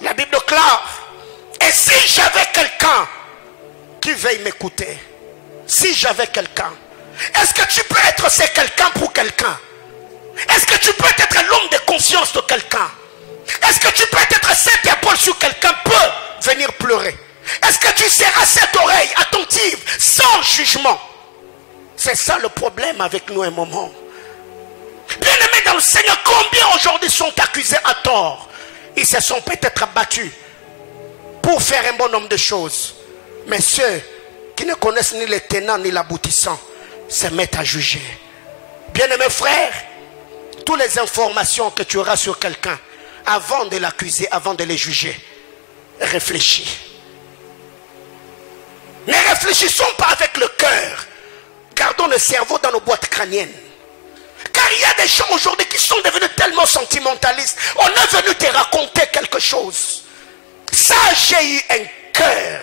La Bible déclare, et si j'avais quelqu'un qui veuille m'écouter, si j'avais quelqu'un, est-ce que tu peux être ce quelqu'un pour quelqu'un? Est-ce que tu peux être l'homme de confiance de quelqu'un? Est-ce que tu peux être cette épaule sur quelqu'un peut venir pleurer? Est-ce que tu seras cette oreille attentive, sans jugement? C'est ça le problème avec nous un moment. Bien-aimés dans le Seigneur, combien aujourd'hui sont accusés à tort? Ils se sont peut-être battus pour faire un bon nombre de choses. Mais ceux qui ne connaissent ni les tenants ni l'aboutissant se mettent à juger. Bien-aimés frères, toutes les informations que tu auras sur quelqu'un, avant de l'accuser, avant de les juger, réfléchis. Ne réfléchissons pas avec le cœur. Gardons le cerveau dans nos boîtes crâniennes. Car il y a des gens aujourd'hui qui sont devenus tellement sentimentalistes. On est venu te raconter quelque chose. Ça, j'ai eu un cœur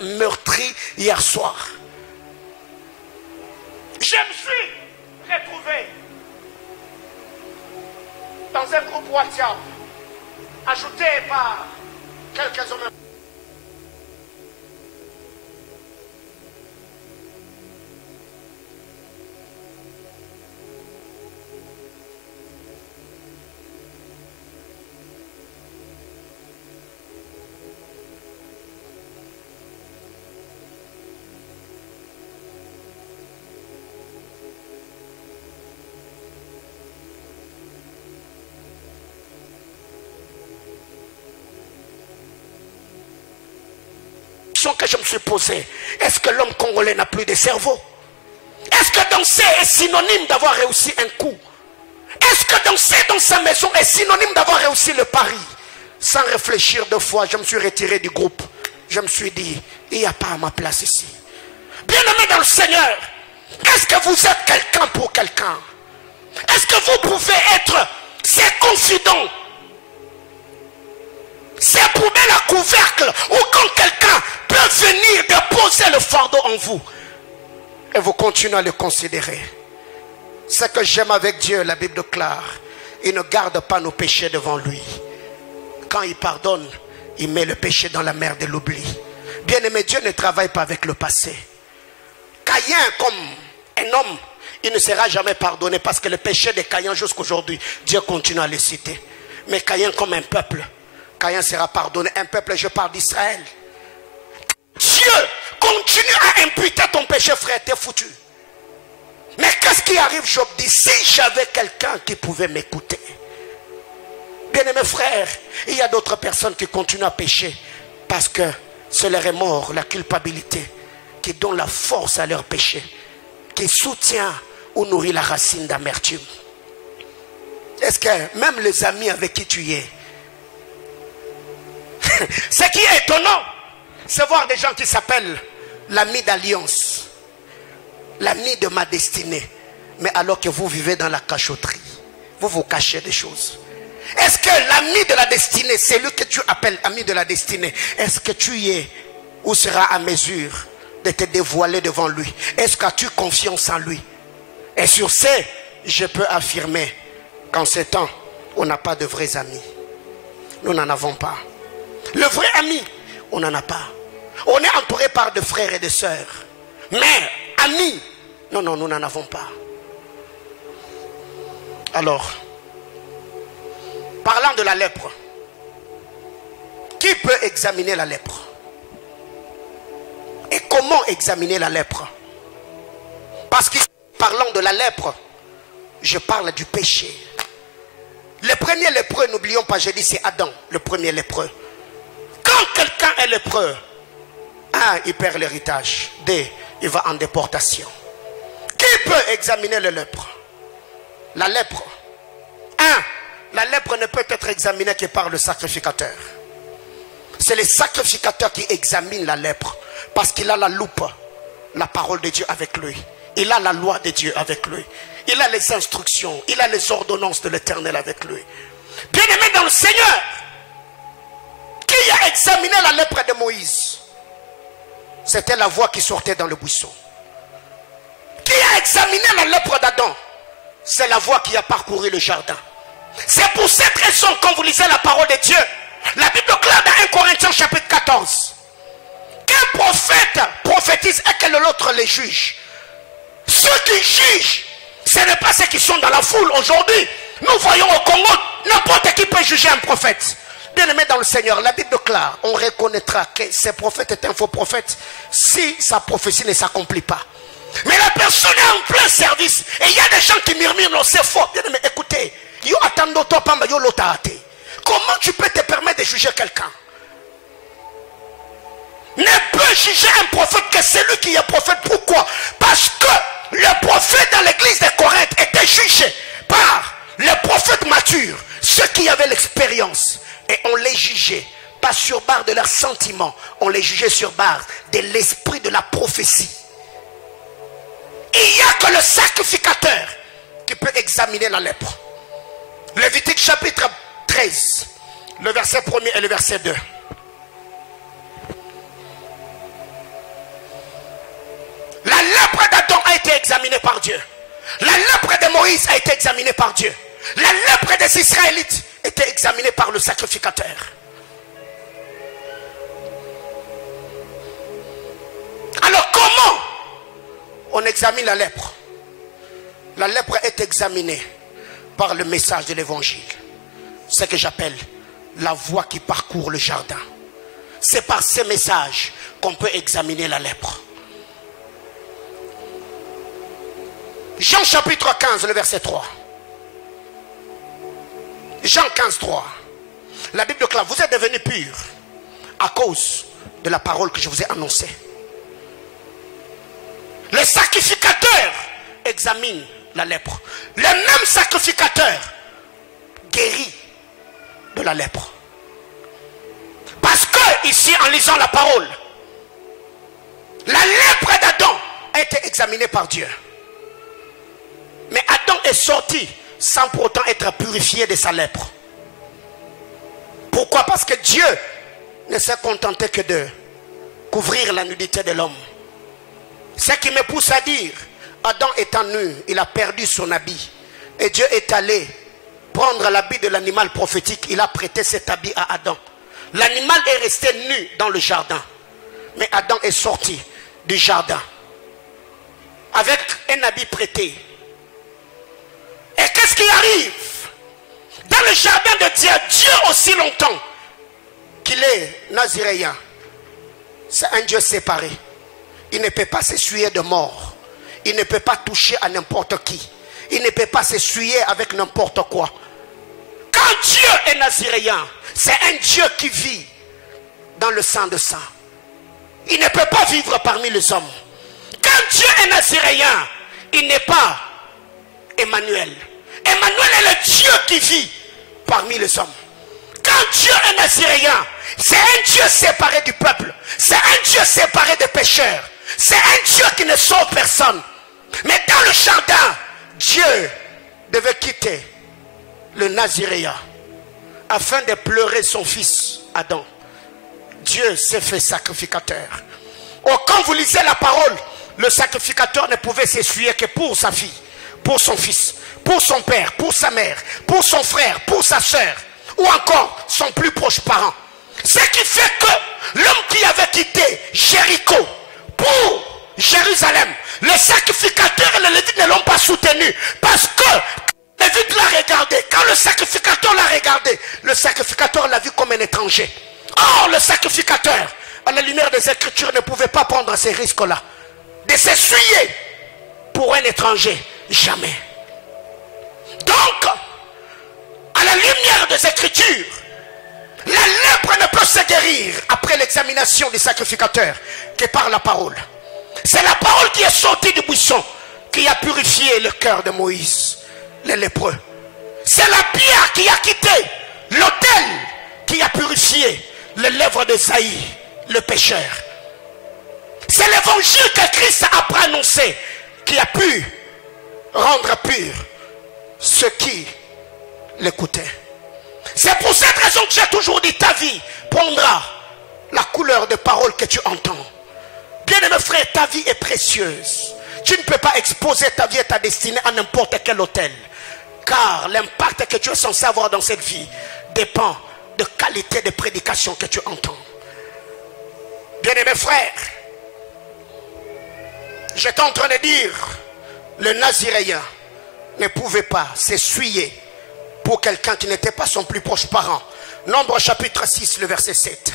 meurtri hier soir. Je me suis retrouvé dans un groupe WhatsApp ajouté par quelques hommes. question que je me suis posée. Est-ce que l'homme congolais n'a plus de cerveau? Est-ce que danser est synonyme d'avoir réussi un coup? Est-ce que danser dans sa maison est synonyme d'avoir réussi le pari? Sans réfléchir deux fois, je me suis retiré du groupe. Je me suis dit, il n'y a pas à ma place ici. Bien-aimé dans le Seigneur, est-ce que vous êtes quelqu'un pour quelqu'un? Est-ce que vous pouvez être ses confidents? C'est pour mettre la couvercle ou quand quelqu'un peut venir déposer le fardeau en vous et vous continuez à le considérer. Ce que j'aime avec Dieu, la Bible déclare, il ne garde pas nos péchés devant lui. Quand il pardonne, il met le péché dans la mer de l'oubli. Bien aimé, Dieu ne travaille pas avec le passé. Caïn, comme un homme, il ne sera jamais pardonné parce que le péché de Caïn jusqu'aujourd'hui, Dieu continue à le citer. Mais Caïn comme un peuple, Caïn sera pardonné. Un peuple, je parle d'Israël. Dieu continue à imputer ton péché, frère, t'es foutu. Mais qu'est-ce qui arrive, Job dit, si j'avais quelqu'un qui pouvait m'écouter. Bien-aimés frères, il y a d'autres personnes qui continuent à pécher parce que c'est leur remords, la culpabilité qui donne la force à leur péché, qui soutient ou nourrit la racine d'amertume. Est-ce que même les amis avec qui tu es, ce qui est étonnant, c'est voir des gens qui s'appellent l'ami d'alliance, l'ami de ma destinée, mais alors que vous vivez dans la cachotterie, vous vous cachez des choses. Est-ce que l'ami de la destinée, c'est lui que tu appelles ami de la destinée, est-ce que tu y es ou seras à mesure de te dévoiler devant lui? Est-ce que tu as confiance en lui? Et sur ce, je peux affirmer qu'en ce temps, on n'a pas de vrais amis. Nous n'en avons pas. Le vrai ami, on n'en a pas. On est entouré par de frères et de sœurs. Mais amis, non, non, nous n'en avons pas. Alors, parlant de la lèpre, qui peut examiner la lèpre? Et comment examiner la lèpre? Parce que parlant de la lèpre, je parle du péché. Le premier lépreux, n'oublions pas, j'ai dit c'est Adam, le premier lépreux. Quand quelqu'un est lépreux, 1, il perd l'héritage. 2, il va en déportation. Qui peut examiner le lèpre? La lèpre. 1, la lèpre ne peut être examinée que par le sacrificateur. C'est le sacrificateur qui examine la lèpre. Parce qu'il a la loupe, la parole de Dieu avec lui. Il a la loi de Dieu avec lui. Il a les instructions, il a les ordonnances de l'Éternel avec lui. Bien-aimé dans le Seigneur, qui a examiné la lèpre de Moïse? C'était la voix qui sortait dans le buisson. Qui a examiné la lèpre d'Adam? C'est la voix qui a parcouru le jardin. C'est pour cette raison, quand vous lisez la parole de Dieu, la Bible déclare dans 1 Corinthiens chapitre 14, qu'un prophète prophétise et que l'autre les juge. Ceux qui jugent, ce n'est pas ceux qui sont dans la foule aujourd'hui. Nous voyons au Congo, n'importe qui peut juger un prophète. Bien aimé dans le Seigneur, la Bible déclare, on reconnaîtra que ce prophète est un faux prophète si sa prophétie ne s'accomplit pas. Mais la personne est en plein service et il y a des gens qui murmurent, non c'est faux. Bien aimé, écoutez, comment tu peux te permettre de juger quelqu'un? Ne peut juger un prophète que celui qui est prophète. Pourquoi? Parce que le prophète dans l'église de Corinthe était jugé par les prophètes matures, ceux qui avaient l'expérience. Et on les jugeait, pas sur base de leurs sentiments, on les jugeait sur base de l'esprit de la prophétie. Il n'y a que le sacrificateur qui peut examiner la lèpre. Lévitique chapitre 13, le verset 1er et le verset 2. La lèpre d'Adam a été examinée par Dieu. La lèpre de Moïse a été examinée par Dieu. La lèpre des Israélites était examinée par le sacrificateur. Alors comment on examine la lèpre? La lèpre est examinée par le message de l'évangile. Ce que j'appelle la voie qui parcourt le jardin. C'est par ce message qu'on peut examiner la lèpre. Jean chapitre 15, le verset 3. Jean 15, 3. La Bible déclare, vous êtes devenus purs à cause de la parole que je vous ai annoncée. Le sacrificateur examine la lèpre. Le même sacrificateur guérit de la lèpre. Parce que ici, en lisant la parole, la lèpre d'Adam a été examinée par Dieu. Mais Adam est sorti sans pour autant être purifié de sa lèpre. Pourquoi? Parce que Dieu ne s'est contenté que de couvrir la nudité de l'homme. Ce qui me pousse à dire, Adam étant nu, il a perdu son habit. Et Dieu est allé prendre l'habit de l'animal prophétique. Il a prêté cet habit à Adam. L'animal est resté nu dans le jardin. Mais Adam est sorti du jardin avec un habit prêté. Et qu'est-ce qui arrive? Dans le jardin de Dieu, Dieu aussi longtemps qu'il est naziréen, c'est un Dieu séparé. Il ne peut pas s'essuyer de mort. Il ne peut pas toucher à n'importe qui. Il ne peut pas s'essuyer avec n'importe quoi. Quand Dieu est naziréen, c'est un Dieu qui vit dans le sang de sang. Il ne peut pas vivre parmi les hommes. Quand Dieu est naziréen, il n'est pas Emmanuel. Emmanuel est le Dieu qui vit parmi les hommes. Quand Dieu est naziréen, c'est un Dieu séparé du peuple. C'est un Dieu séparé des pécheurs. C'est un Dieu qui ne sauve personne. Mais dans le jardin, Dieu devait quitter le naziréen afin de pleurer son fils Adam. Dieu s'est fait sacrificateur. Oh, quand vous lisez la parole, le sacrificateur ne pouvait s'essuyer que pour sa fille, pour son fils, pour son père, pour sa mère, pour son frère, pour sa soeur, ou encore son plus proche parent. Ce qui fait que l'homme qui avait quitté Jéricho pour Jérusalem, le sacrificateur et le lévite ne l'ont pas soutenu, parce que le lévite l'a regardé. Quand le sacrificateur l'a regardé, le sacrificateur l'a vu comme un étranger. Or, le sacrificateur, à la lumière des Écritures, ne pouvait pas prendre ces risques-là, de s'essuyer pour un étranger. Jamais. Donc, à la lumière des Écritures, la lèpre ne peut se guérir après l'examination du sacrificateur que par la parole. C'est la parole qui est sortie du buisson qui a purifié le cœur de Moïse, le lépreux. C'est la pierre qui a quitté l'autel qui a purifié les lèvres d'Ésaïe, le pécheur. C'est l'évangile que Christ a prononcé qui a pu rendre pur ceux qui l'écoutaient. C'est pour cette raison que j'ai toujours dit, ta vie prendra la couleur de parole que tu entends. Bien-aimé frère, ta vie est précieuse. Tu ne peux pas exposer ta vie et ta destinée à n'importe quel autel. Car l'impact que tu es censé avoir dans cette vie dépend de qualité de prédication que tu entends. Bien-aimé frère, j'étais en train de dire, le naziréen ne pouvait pas s'essuyer pour quelqu'un qui n'était pas son plus proche parent. Nombre chapitre 6, le verset 7.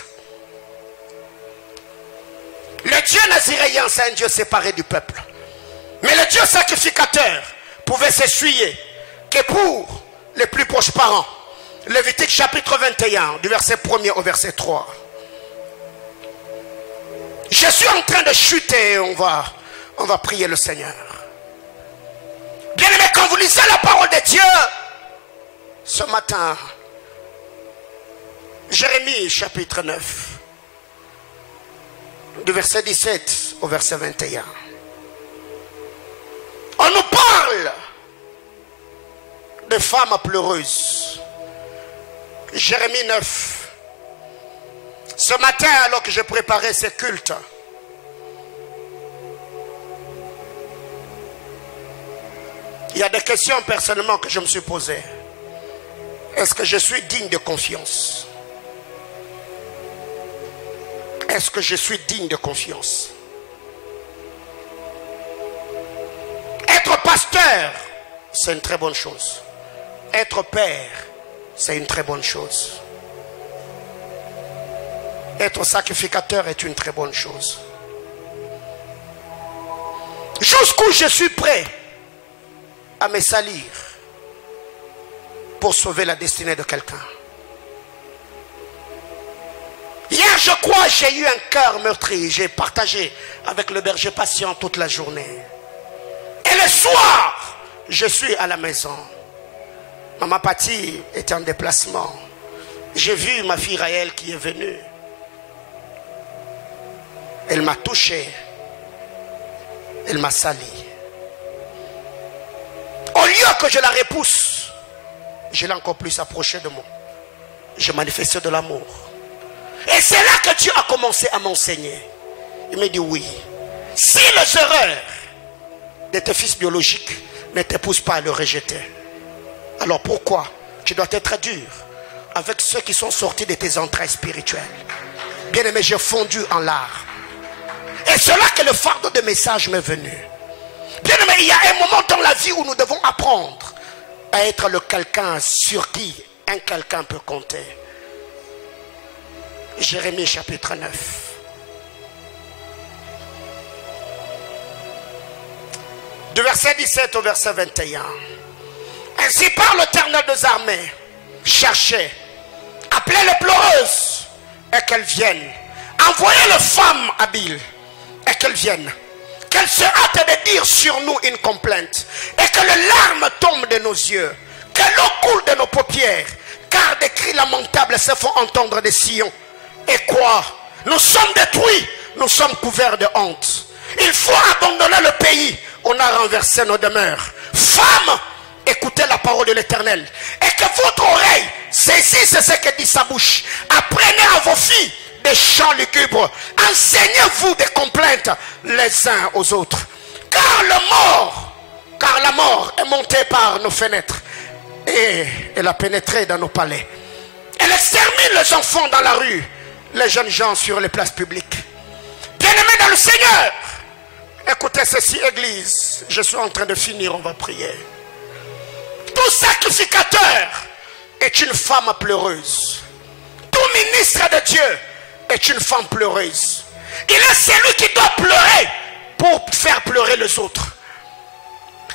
Le Dieu naziréen, c'est un Dieu séparé du peuple. Mais le Dieu sacrificateur pouvait s'essuyer que pour les plus proches parents. Lévitique chapitre 21, du verset 1er au verset 3. Je suis en train de chuter, on va prier le Seigneur. Bien aimé, quand vous lisez la parole de Dieu, ce matin, Jérémie chapitre 9, du verset 17 au verset 21. On nous parle de femmes pleureuses. Jérémie 9. Ce matin, alors que je préparais ce culte, il y a des questions personnellement que je me suis posées. Est-ce que je suis digne de confiance? Est-ce que je suis digne de confiance? Être pasteur, c'est une très bonne chose. Être père, c'est une très bonne chose. Être sacrificateur est une très bonne chose. Jusqu'où je suis prêt à me salir pour sauver la destinée de quelqu'un. Hier, je crois, j'ai eu un cœur meurtri. J'ai partagé avec le berger patient toute la journée. Et le soir, je suis à la maison. Maman Patti était en déplacement. J'ai vu ma fille Raël qui est venue. Elle m'a touché. Elle m'a sali. Au lieu que je la repousse, je l'ai encore plus approchée de moi. Je manifestais de l'amour. Et c'est là que Dieu a commencé à m'enseigner. Il me dit oui. Si les erreurs de tes fils biologiques ne te poussent pas à le rejeter, alors pourquoi tu dois être dur avec ceux qui sont sortis de tes entrailles spirituelles? Bien aimé, j'ai fondu en larmes. Et c'est là que le fardeau de message m'est venu. Bien aimé, il y a un moment dans la vie où nous devons apprendre à être le quelqu'un sur qui un quelqu'un peut compter. Jérémie chapitre 9. Du verset 17 au verset 21. Ainsi parle l'Éternel des armées. Cherchez, appelez les pleureuses et qu'elles viennent. Envoyez les femmes habiles et qu'elles viennent. Qu'elles se hâtent de dire sur nous une complainte et que les larmes tombent de nos yeux, que l'eau coule de nos paupières, car des cris lamentables se font entendre de Sion. Et quoi? Nous sommes détruits, nous sommes couverts de honte. Il faut abandonner le pays, on a renversé nos demeures. Femmes, écoutez la parole de l'Éternel et que votre oreille saisisse ce que dit sa bouche. Apprenez à vos filles des chants lugubres. Enseignez-vous des complaintes les uns aux autres. Car la mort est montée par nos fenêtres et elle a pénétré dans nos palais. Elle extermine les enfants dans la rue, les jeunes gens sur les places publiques. Bien-aimés dans le Seigneur, écoutez ceci, Église. Je suis en train de finir, on va prier. Tout sacrificateur est une femme pleureuse. Tout ministre de Dieu est une femme pleureuse. Il est celui qui doit pleurer pour faire pleurer les autres.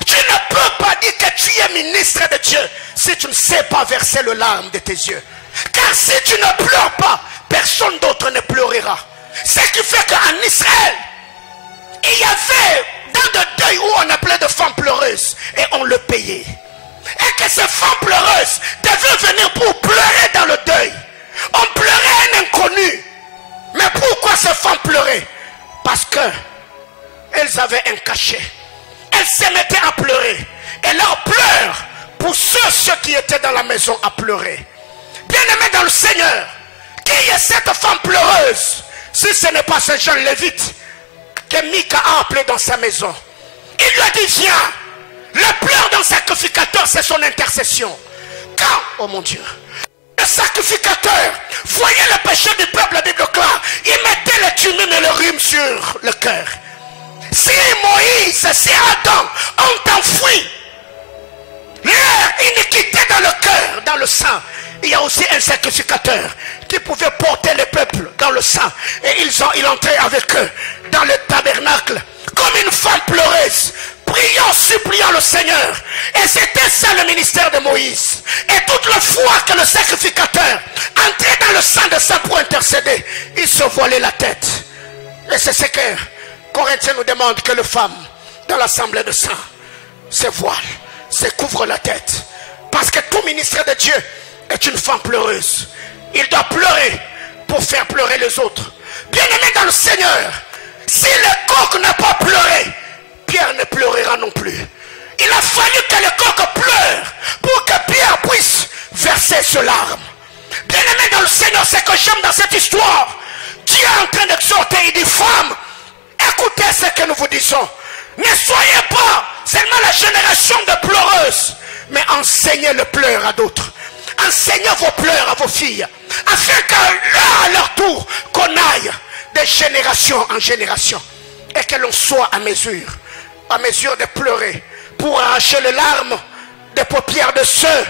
Tu ne peux pas dire que tu es ministre de Dieu si tu ne sais pas verser le larme de tes yeux. Car si tu ne pleures pas, personne d'autre ne pleurera. Ce qui fait qu'en Israël, il y avait dans le deuil où on appelait de femmes pleureuses et on le payait. Et que ces femmes pleureuses devaient venir pour pleurer dans le deuil. On pleurait un inconnu. Mais pourquoi ces femmes pleuraient? Parce que elles avaient un cachet. Elles se mettaient à pleurer. Et leur pleurs poussait ceux qui étaient dans la maison à pleurer. Bien-aimés dans le Seigneur, qui est cette femme pleureuse? Si ce n'est pas ce jeune lévite que Mika a appelé dans sa maison. Il lui a dit viens. Le pleur d'un sacrificateur, c'est son intercession. Quand, oh mon Dieu, le sacrificateur voyait le péché du peuple, la Bible claire, il mettait le tumine et le rhume sur le cœur. Si Moïse, si Adam ont enfoui leur iniquité dans le cœur, dans le sang, il y a aussi un sacrificateur qui pouvait porter le peuple dans le sang. Et il entrait avec eux dans le tabernacle comme une femme pleureuse, priant, suppliant le Seigneur. Et c'était ça le ministère de Moïse. Et toute la fois que le sacrificateur entrait dans le sang de sang pour intercéder, il se voilait la tête. Et c'est ce que Corinthiens nous demande, que les femmes dans l'assemblée de sang se voilent, se couvrent la tête. Parce que tout ministre de Dieu est une femme pleureuse. Il doit pleurer pour faire pleurer les autres. Bien-aimés dans le Seigneur, si le coq n'a pas pleuré, Pierre ne pleurera non plus. Il a fallu que le coq pleure pour que Pierre puisse verser ses larmes. Bien-aimés dans le Seigneur, ce que j'aime dans cette histoire, Dieu est en train d'exhorter, il dit femmes, écoutez ce que nous vous disons. Ne soyez pas seulement la génération de pleureuses, mais enseignez le pleur à d'autres. Enseignez vos pleurs à vos filles, afin qu'à leur tour, qu'on aille de génération en génération, et que l'on soit à mesure de pleurer, pour arracher les larmes des paupières de ceux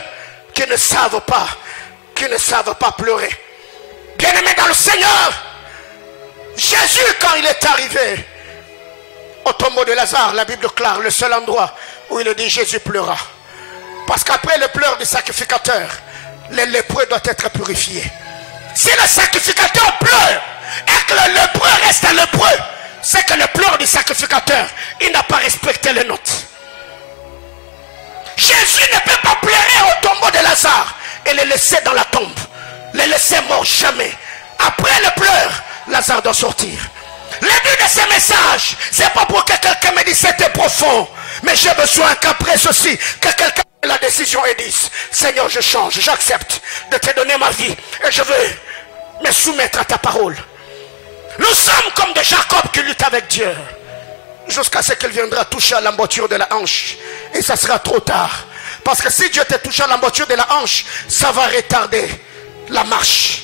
qui ne savent pas pleurer. Bien-aimés dans le Seigneur, Jésus, quand il est arrivé au tombeau de Lazare, la Bible claire, le seul endroit où il dit Jésus pleura. Parce qu'après le pleur du sacrificateur, les lépreux doivent être purifiés. Si le sacrificateur pleure et que le lépreux reste lépreux, c'est que le pleur du sacrificateur, il n'a pas respecté les notes. Jésus ne peut pas pleurer au tombeau de Lazare et le laisser dans la tombe. Le laisser mort jamais. Après le pleur, Lazare doit sortir. Le but de ce message, c'est pas pour que quelqu'un me dise c'était profond. Mais j'ai besoin qu'après ceci, que quelqu'un ait la décision et dise, Seigneur, je change, j'accepte de te donner ma vie. Et je veux me soumettre à ta parole. Nous sommes comme de Jacob qui lutte avec Dieu. Jusqu'à ce qu'il viendra toucher à l'emboîture de la hanche. Et ça sera trop tard. Parce que si Dieu te touche à l'emboîture de la hanche, ça va retarder la marche.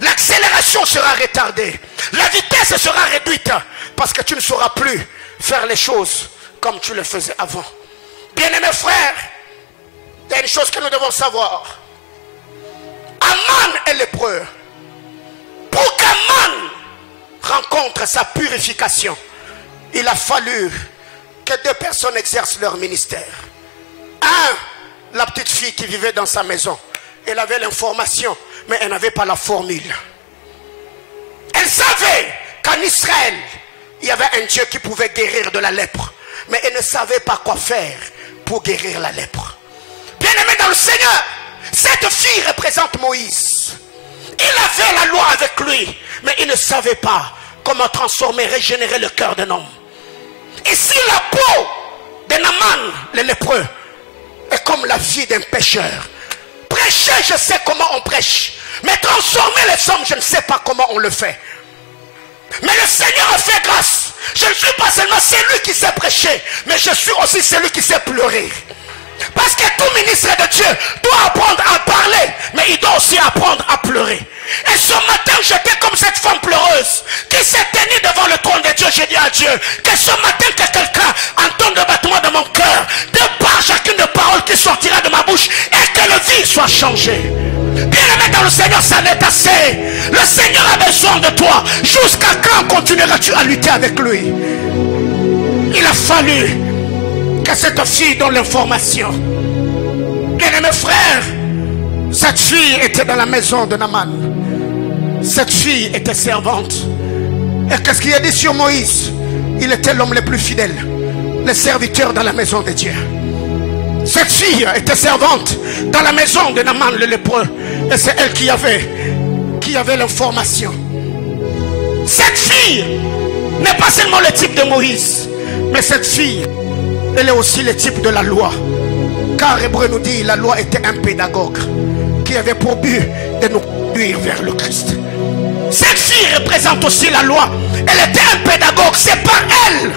L'accélération sera retardée. La vitesse sera réduite. Parce que tu ne sauras plus faire les choses comme tu le faisais avant. Bien-aimés frères, il y a une chose que nous devons savoir. Aman est lépreux. Pour qu'Aman rencontre sa purification, il a fallu que deux personnes exercent leur ministère. La petite fille qui vivait dans sa maison. Elle avait l'information, mais elle n'avait pas la formule. Elle savait qu'en Israël, il y avait un Dieu qui pouvait guérir de la lèpre. Mais elle ne savait pas quoi faire pour guérir la lèpre. Bien-aimé dans le Seigneur, cette fille représente Moïse. Il avait la loi avec lui, mais il ne savait pas comment transformer, régénérer le cœur d'un homme. Ici, la peau de Naaman, le lépreux, est comme la vie d'un pécheur. Prêcher, je sais comment on prêche. Mais transformer les hommes, je ne sais pas comment on le fait. Mais le Seigneur a fait grâce. Je ne suis pas seulement celui qui sait prêcher, mais je suis aussi celui qui sait pleurer. Parce que tout ministre de Dieu doit apprendre à parler, mais il doit aussi apprendre à pleurer. Et ce matin, j'étais comme cette femme pleureuse qui s'est tenue devant le trône de Dieu. J'ai dit à Dieu que ce matin, que quelqu'un entende le battement de mon cœur, de par chacune des paroles qui sortira de ma bouche, et que la vie soit changée. Bien-aimé dans le Seigneur, ça n'est assez. Le Seigneur a besoin de toi. Jusqu'à quand continueras-tu à lutter avec lui? Il a fallu que cette fille donne l'information. Bien-aimé frère, cette fille était dans la maison de Naaman. Cette fille était servante. Et qu'est-ce qu'il a dit sur Moïse? Il était l'homme le plus fidèle, le serviteur dans la maison de Dieu. Cette fille était servante dans la maison de Naaman le lépreux. Et c'est elle qui avait l'information. Cette fille n'est pas seulement le type de Moïse, mais cette fille, elle est aussi le type de la loi. Car Hébreu nous dit, la loi était un pédagogue qui avait pour but de nous conduire vers le Christ. Cette fille représente aussi la loi. Elle était un pédagogue. C'est par elle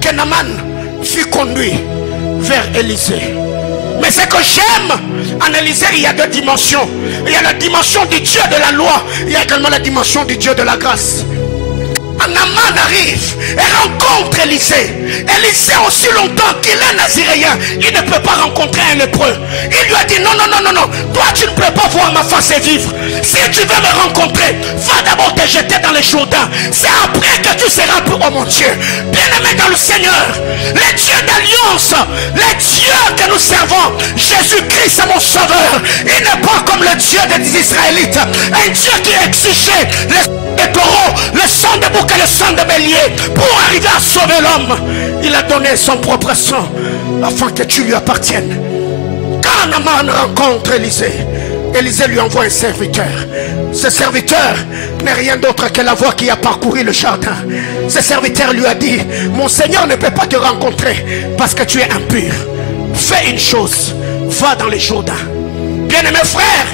que Naaman fut conduit vers Élisée. Mais ce que j'aime en Élisée, il y a deux dimensions. Il y a la dimension du Dieu de la loi. Il y a également la dimension du Dieu de la grâce. Naaman arrive et rencontre Élisée. Élisée, aussi longtemps qu'il est naziréen, il ne peut pas rencontrer un lépreux. Il lui a dit non, non, non, non, non. Toi tu ne peux pas voir ma face et vivre. Si tu veux me rencontrer, va d'abord te jeter dans les Jourdains. C'est après que tu seras pour oh mon Dieu. Bien-aimé dans le Seigneur, le Dieu d'alliance, le Dieu que nous servons, Jésus-Christ est mon sauveur. Il n'est pas comme le Dieu des Israélites, un Dieu qui exigeait les taureaux, le sang de bouc et le sang de bélier pour arriver à sauver l'homme. Il a donné son propre sang afin que tu lui appartiennes. Quand Naaman rencontre Élisée, Élisée lui envoie un serviteur. Ce serviteur n'est rien d'autre que la voix qui a parcouru le jardin. Ce serviteur lui a dit, mon Seigneur ne peut pas te rencontrer parce que tu es impur. Fais une chose, va dans les Jourdains. Bien-aimés frères,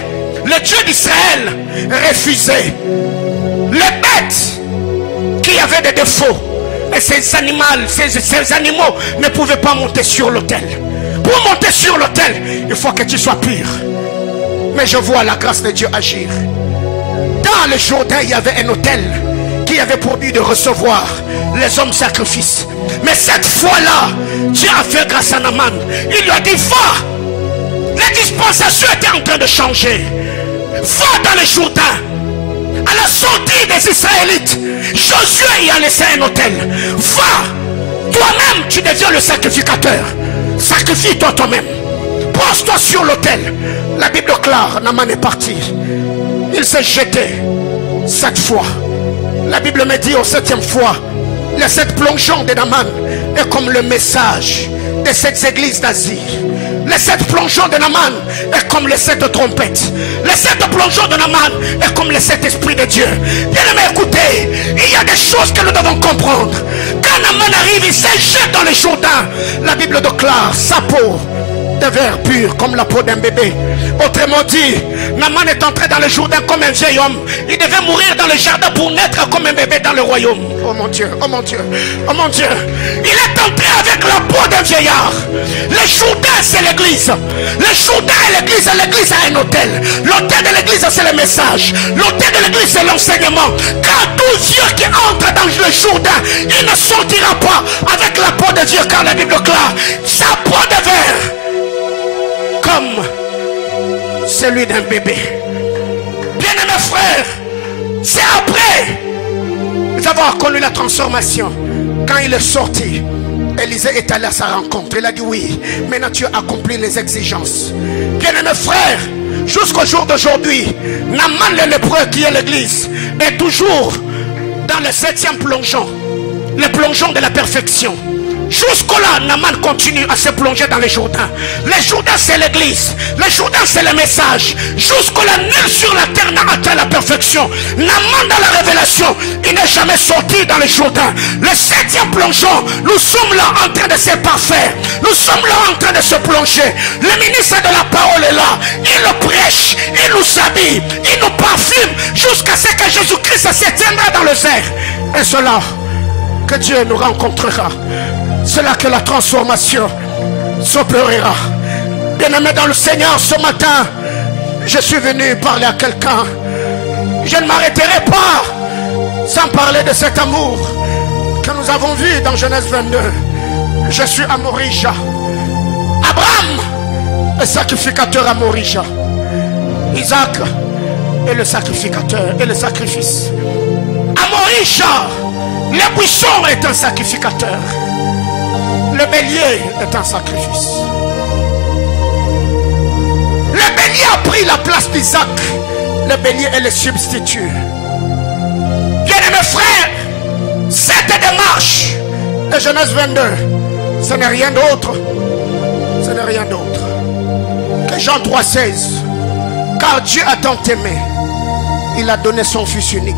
le Dieu d'Israël refusait les bêtes qui avaient des défauts. Et ces animaux ne pouvaient pas monter sur l'autel. Pour monter sur l'autel, il faut que tu sois pur. Mais je vois la grâce de Dieu agir. Dans le Jourdain, il y avait un autel qui avait pour but de recevoir les hommes sacrifices. Mais cette fois-là, Dieu a fait grâce à Naaman. Il lui a dit, va. La dispensation était en train de changer. Va dans le Jourdain. À la sortie des Israélites, Josué y a laissé un autel. Va, toi-même tu deviens le sacrificateur. Sacrifie-toi toi-même. Pose-toi sur l'autel. La Bible claire, Naaman est parti. Il s'est jeté 7 fois. La Bible me dit au 7e fois, les 7 plongeons de Naaman est comme le message de cette église d'Asie. Les 7 plongeons de Naaman est comme les 7 trompettes. Les 7 plongeons de Naaman est comme les 7 esprits de Dieu. Bien aimé, écoutez, il y a des choses que nous devons comprendre. Quand Naaman arrive, il se jette dans le Jourdain. La Bible déclare sa peau devient pure comme la peau d'un bébé. Autrement dit, Naaman est entré dans le Jourdain comme un vieil homme. Il devait mourir dans le jardin pour naître comme un bébé dans le royaume. Oh mon Dieu, oh mon Dieu, oh mon Dieu. Il est entré avec la peau d'un vieillard. Le Jourdain, c'est l'église. Le Jourdain est l'église. L'église a un hôtel. L'hôtel de l'église, c'est le message. L'hôtel de l'église, c'est l'enseignement. Car tout Dieu qui entre dans le Jourdain, il ne sortira pas avec la peau de Dieu, car la Bible déclare sa peau devient comme celui d'un bébé. Bien-aimés frères, c'est après nous avons connu la transformation. Quand il est sorti, Élisée est allé à sa rencontre. Il a dit oui, maintenant tu as accompli les exigences. Bien-aimés frères, jusqu'au jour d'aujourd'hui, Naaman le lépreux qui est l'église est toujours dans le 7e plongeon, le plongeon de la perfection. Jusqu'au-là, Naaman continue à se plonger dans les Jourdains. Les Jourdains, c'est l'église. Les Jourdains, c'est le message. Jusqu'au-là, nul sur la terre n'a atteint la perfection. Naaman, dans la révélation, il n'est jamais sorti dans les Jourdains. Le 7e plongeon, nous sommes là en train de se parfaire. Nous sommes là en train de se plonger. Le ministre de la parole est là. Il le prêche, il nous habille, il nous parfume jusqu'à ce que Jésus-Christ se tiendra dans le air. Et cela, que Dieu nous rencontrera. C'est là que la transformation s'opérera. Bien-aimé dans le Seigneur, ce matin, je suis venu parler à quelqu'un. Je ne m'arrêterai pas sans parler de cet amour que nous avons vu dans Genèse 22. Je suis à Morija. Abraham est sacrificateur à Morija. Isaac est le sacrificateur et le sacrifice. À Morija, le buisson est un sacrificateur. Le bélier est un sacrifice. Le bélier a pris la place d'Isaac. Le bélier est le substitut. Bien-aimés frères, cette démarche de Genèse 22, ce n'est rien d'autre. Ce n'est rien d'autre que Jean 3,16. Car Dieu a tant aimé, il a donné son fils unique.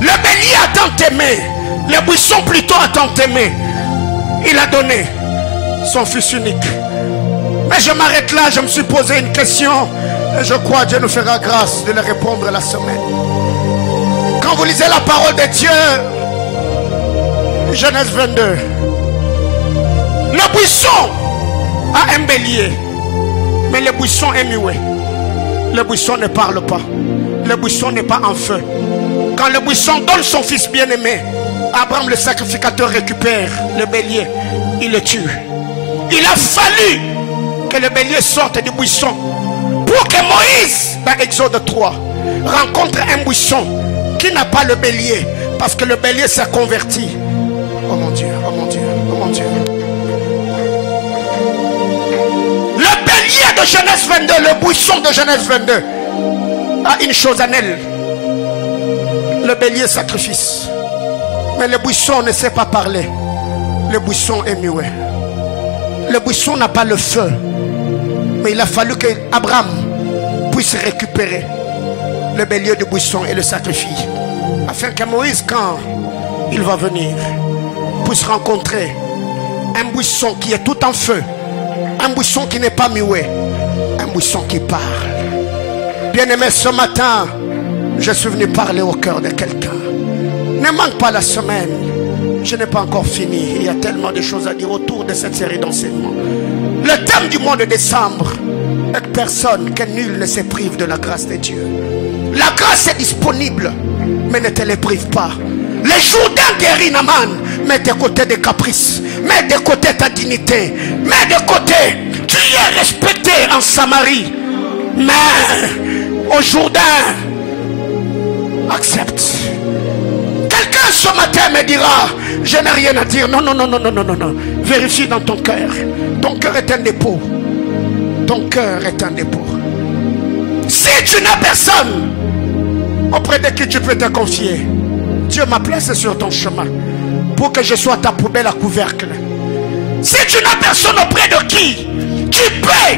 Le bélier a tant aimé, le buisson plutôt a tant aimé, il a donné son fils unique. Mais je m'arrête là, je me suis posé une question et je crois que Dieu nous fera grâce de le répondre la semaine. Quand vous lisez la parole de Dieu, Genèse 22, le buisson a un bélier, mais le buisson est muet. Le buisson ne parle pas. Le buisson n'est pas en feu. Quand le buisson donne son fils bien-aimé, Abraham le sacrificateur récupère le bélier, il le tue. Il a fallu que le bélier sorte du buisson pour que Moïse, dans Exode 3, rencontre un buisson qui n'a pas le bélier, parce que le bélier s'est converti. Oh mon Dieu, oh mon Dieu, oh mon Dieu. Le bélier de Genèse 22, le buisson de Genèse 22 a une chose en elle. Le bélier sacrifice. Mais le buisson ne sait pas parler. Le buisson est muet. Le buisson n'a pas le feu. Mais il a fallu qu'Abraham puisse récupérer le bélier du buisson et le sacrifier. Afin que Moïse, quand il va venir, puisse rencontrer un buisson qui est tout en feu. Un buisson qui n'est pas muet. Un buisson qui parle. Bien-aimé, ce matin, je suis venu parler au cœur de quelqu'un. Ne manque pas la semaine. Je n'ai pas encore fini. Il y a tellement de choses à dire autour de cette série d'enseignements. Le thème du mois de décembre est que personne, que nul ne se prive de la grâce de Dieu. La grâce est disponible, mais ne te les prive pas. Les Jourdains guérit Naaman. Mets de côté des caprices. Mets de côté ta dignité. Mets de côté. Tu es respecté en Samarie. Mais au Jourdain, accepte. Quelqu'un ce matin me dira, je n'ai rien à dire. Non, non, non, non, non, non, non, non. Vérifie dans ton cœur. Ton cœur est un dépôt. Ton cœur est un dépôt. Si tu n'as personne auprès de qui tu peux te confier, Dieu m'a placé sur ton chemin pour que je sois ta poubelle à couvercle. Si tu n'as personne auprès de qui tu peux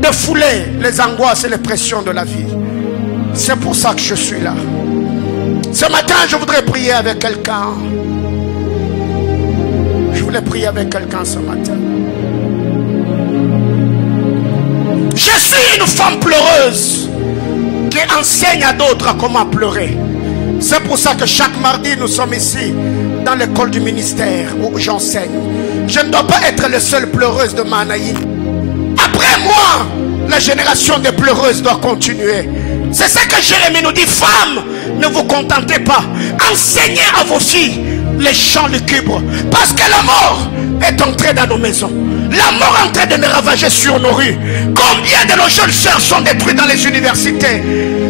défouler les angoisses et les pressions de la vie, c'est pour ça que je suis là. Ce matin, je voudrais prier avec quelqu'un. Je voulais prier avec quelqu'un ce matin. Je suis une femme pleureuse qui enseigne à d'autres à comment pleurer. C'est pour ça que chaque mardi, nous sommes ici dans l'école du ministère où j'enseigne. Je ne dois pas être la seule pleureuse de Manaï. Après moi, la génération des pleureuses doit continuer. C'est ça que Jérémie nous dit. Femmes, ne vous contentez pas. Enseignez à vos filles les chants lugubres. Parce que la mort est entrée dans nos maisons. La mort est en train de nous ravager sur nos rues. Combien de nos jeunes sœurs sont détruites dans les universités?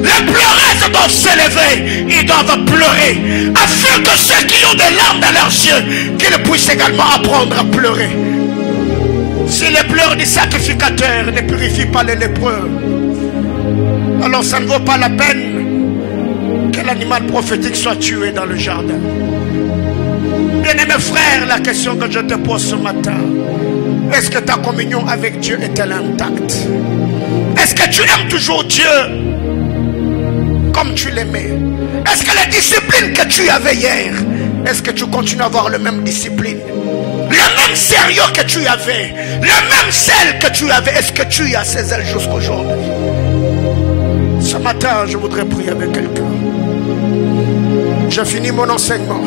Les pleureuses doivent s'élever. Ils doivent pleurer. Afin que ceux qui ont des larmes dans leurs yeux, qu'ils puissent également apprendre à pleurer. Si les pleurs du sacrificateur ne purifient pas les lépreux, alors ça ne vaut pas la peine que l'animal prophétique soit tué dans le jardin. Bien-aimés frères, la question que je te pose ce matin, est-ce que ta communion avec Dieu est-elle intacte? Est-ce que tu aimes toujours Dieu comme tu l'aimais? Est-ce que les disciplines que tu avais hier, est-ce que tu continues à avoir la même discipline? Le même sérieux que tu avais, le même zèle que tu avais, est-ce que tu as ces ailes jusqu'aujourd'hui? Ce matin, je voudrais prier avec quelqu'un. J'ai fini mon enseignement.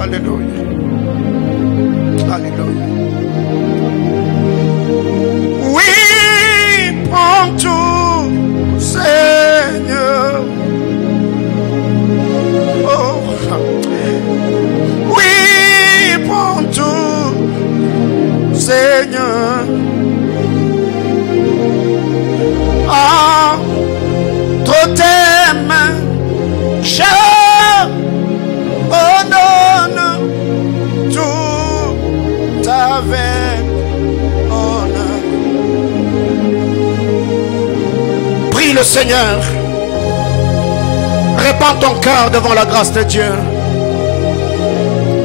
Alléluia. Alléluia. Oui, prends tout, Seigneur. Oh. Oui, prends tout, Seigneur. Entre tes mains, je ordonne tout avec honneur. Prie le Seigneur. Répands ton cœur devant la grâce de Dieu.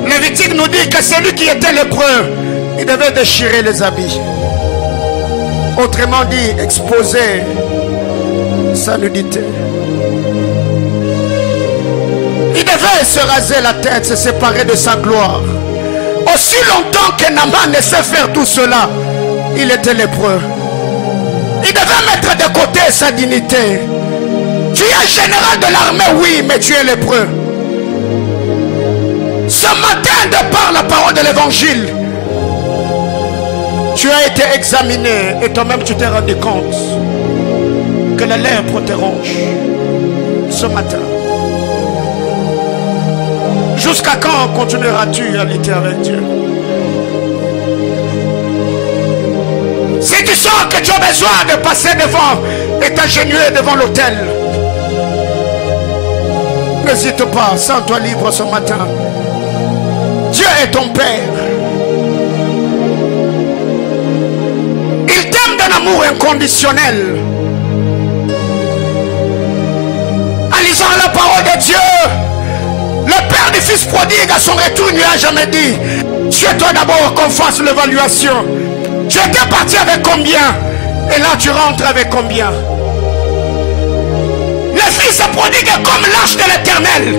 Lévitique nous dit que celui qui était lépreux, il devait déchirer les habits. Autrement dit, exposer sa nudité. Il devait se raser la tête, se séparer de sa gloire. Aussi longtemps que Naaman ne sait faire tout cela, il était lépreux. Il devait mettre de côté sa dignité. Tu es général de l'armée, oui, mais tu es lépreux. Ce matin, de par la parole de l'évangile, tu as été examiné et toi-même tu t'es rendu compte que la lèpre te ronge ce matin. Jusqu'à quand continueras-tu à lutter avec Dieu? Si tu sens que tu as besoin de passer devant et t'agenouiller devant l'autel, n'hésite pas, sens-toi libre ce matin. Dieu est ton Père. Il t'aime d'un amour inconditionnel. En lisant la parole de Dieu, le Père du Fils prodigue à son retour ne lui a jamais dit: suis-toi d'abord qu'on fasse l'évaluation. Tu étais parti avec combien? Et là tu rentres avec combien? Le Fils prodigue est comme l'ange de l'Éternel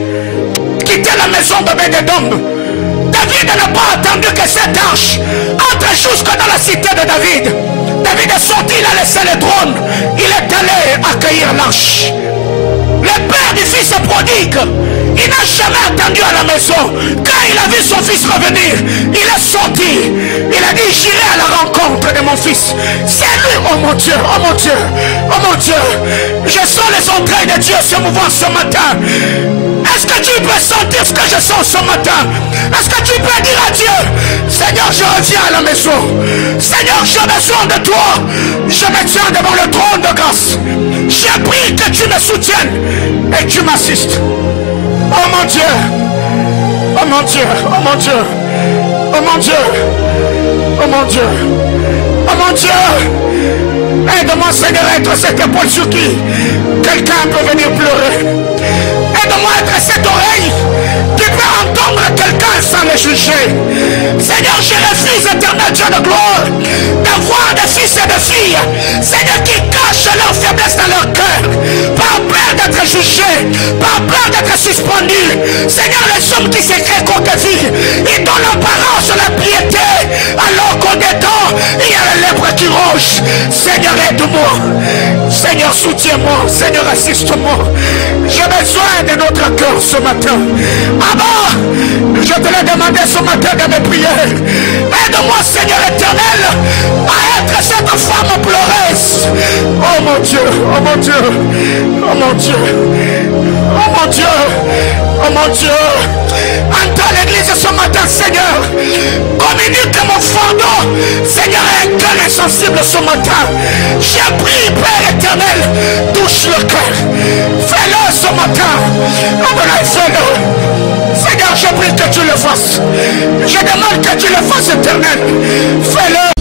quittait la maison d'Obed-Édom. David n'a pas attendu que cet ange entre jusque dans la cité de David. David est sorti, il a laissé le trône. Il est allé accueillir l'arche. Le Père du Fils prodigue, il n'a jamais attendu à la maison. Quand il a vu son fils revenir, il est sorti. Il a dit: j'irai à la rencontre de mon fils. C'est lui, oh mon Dieu, oh mon Dieu, oh mon Dieu. Je sens les entrailles de Dieu se mouvant ce matin. Est-ce que tu peux sentir ce que je sens ce matin? Est-ce que tu peux dire à Dieu: Seigneur, je reviens à la maison. Seigneur, j'ai besoin de toi. Je me tiens devant le trône de grâce. J'ai pris que tu me soutiennes et que tu m'assistes. Oh mon Dieu, oh mon Dieu, oh mon Dieu, oh mon Dieu. Oh mon Dieu. Oh mon Dieu. Aide-moi, Seigneur, à être cette épaule sur qui quelqu'un peut venir pleurer. Aide-moi à être cette oreille qui peut entendre quelqu'un sans le juger. Seigneur, je refuse, éternel Dieu de gloire, d'avoir des fils et des filles, Seigneur, qui cachent leur faiblesse dans leur cœur, par peur d'être jugés, par peur d'être suspendus. Seigneur, les hommes qui se créent contre vie, ils donnent l'apparence de la piété, alors qu'au dedans, il y a les lèvres qui rougent. Seigneur, aide-moi. Seigneur, soutiens-moi. Seigneur, assiste-moi. J'ai besoin de notre cœur ce matin. Abba, je te l'ai demandé ce matin dans mes prières. Aide-moi, Seigneur éternel, à être cette femme pleureuse. Oh mon Dieu, oh mon Dieu, oh mon Dieu, oh mon Dieu, oh mon Dieu. Entends l'église ce matin, Seigneur. Communique mon fardeau. Seigneur, un cœur insensible ce matin. J'ai pris, Père éternel, touche le cœur. Fais-le ce matin. Adonai, fais-le. Seigneur, je prie que tu le fasses. Je demande que tu le fasses, éternel. Fais-le.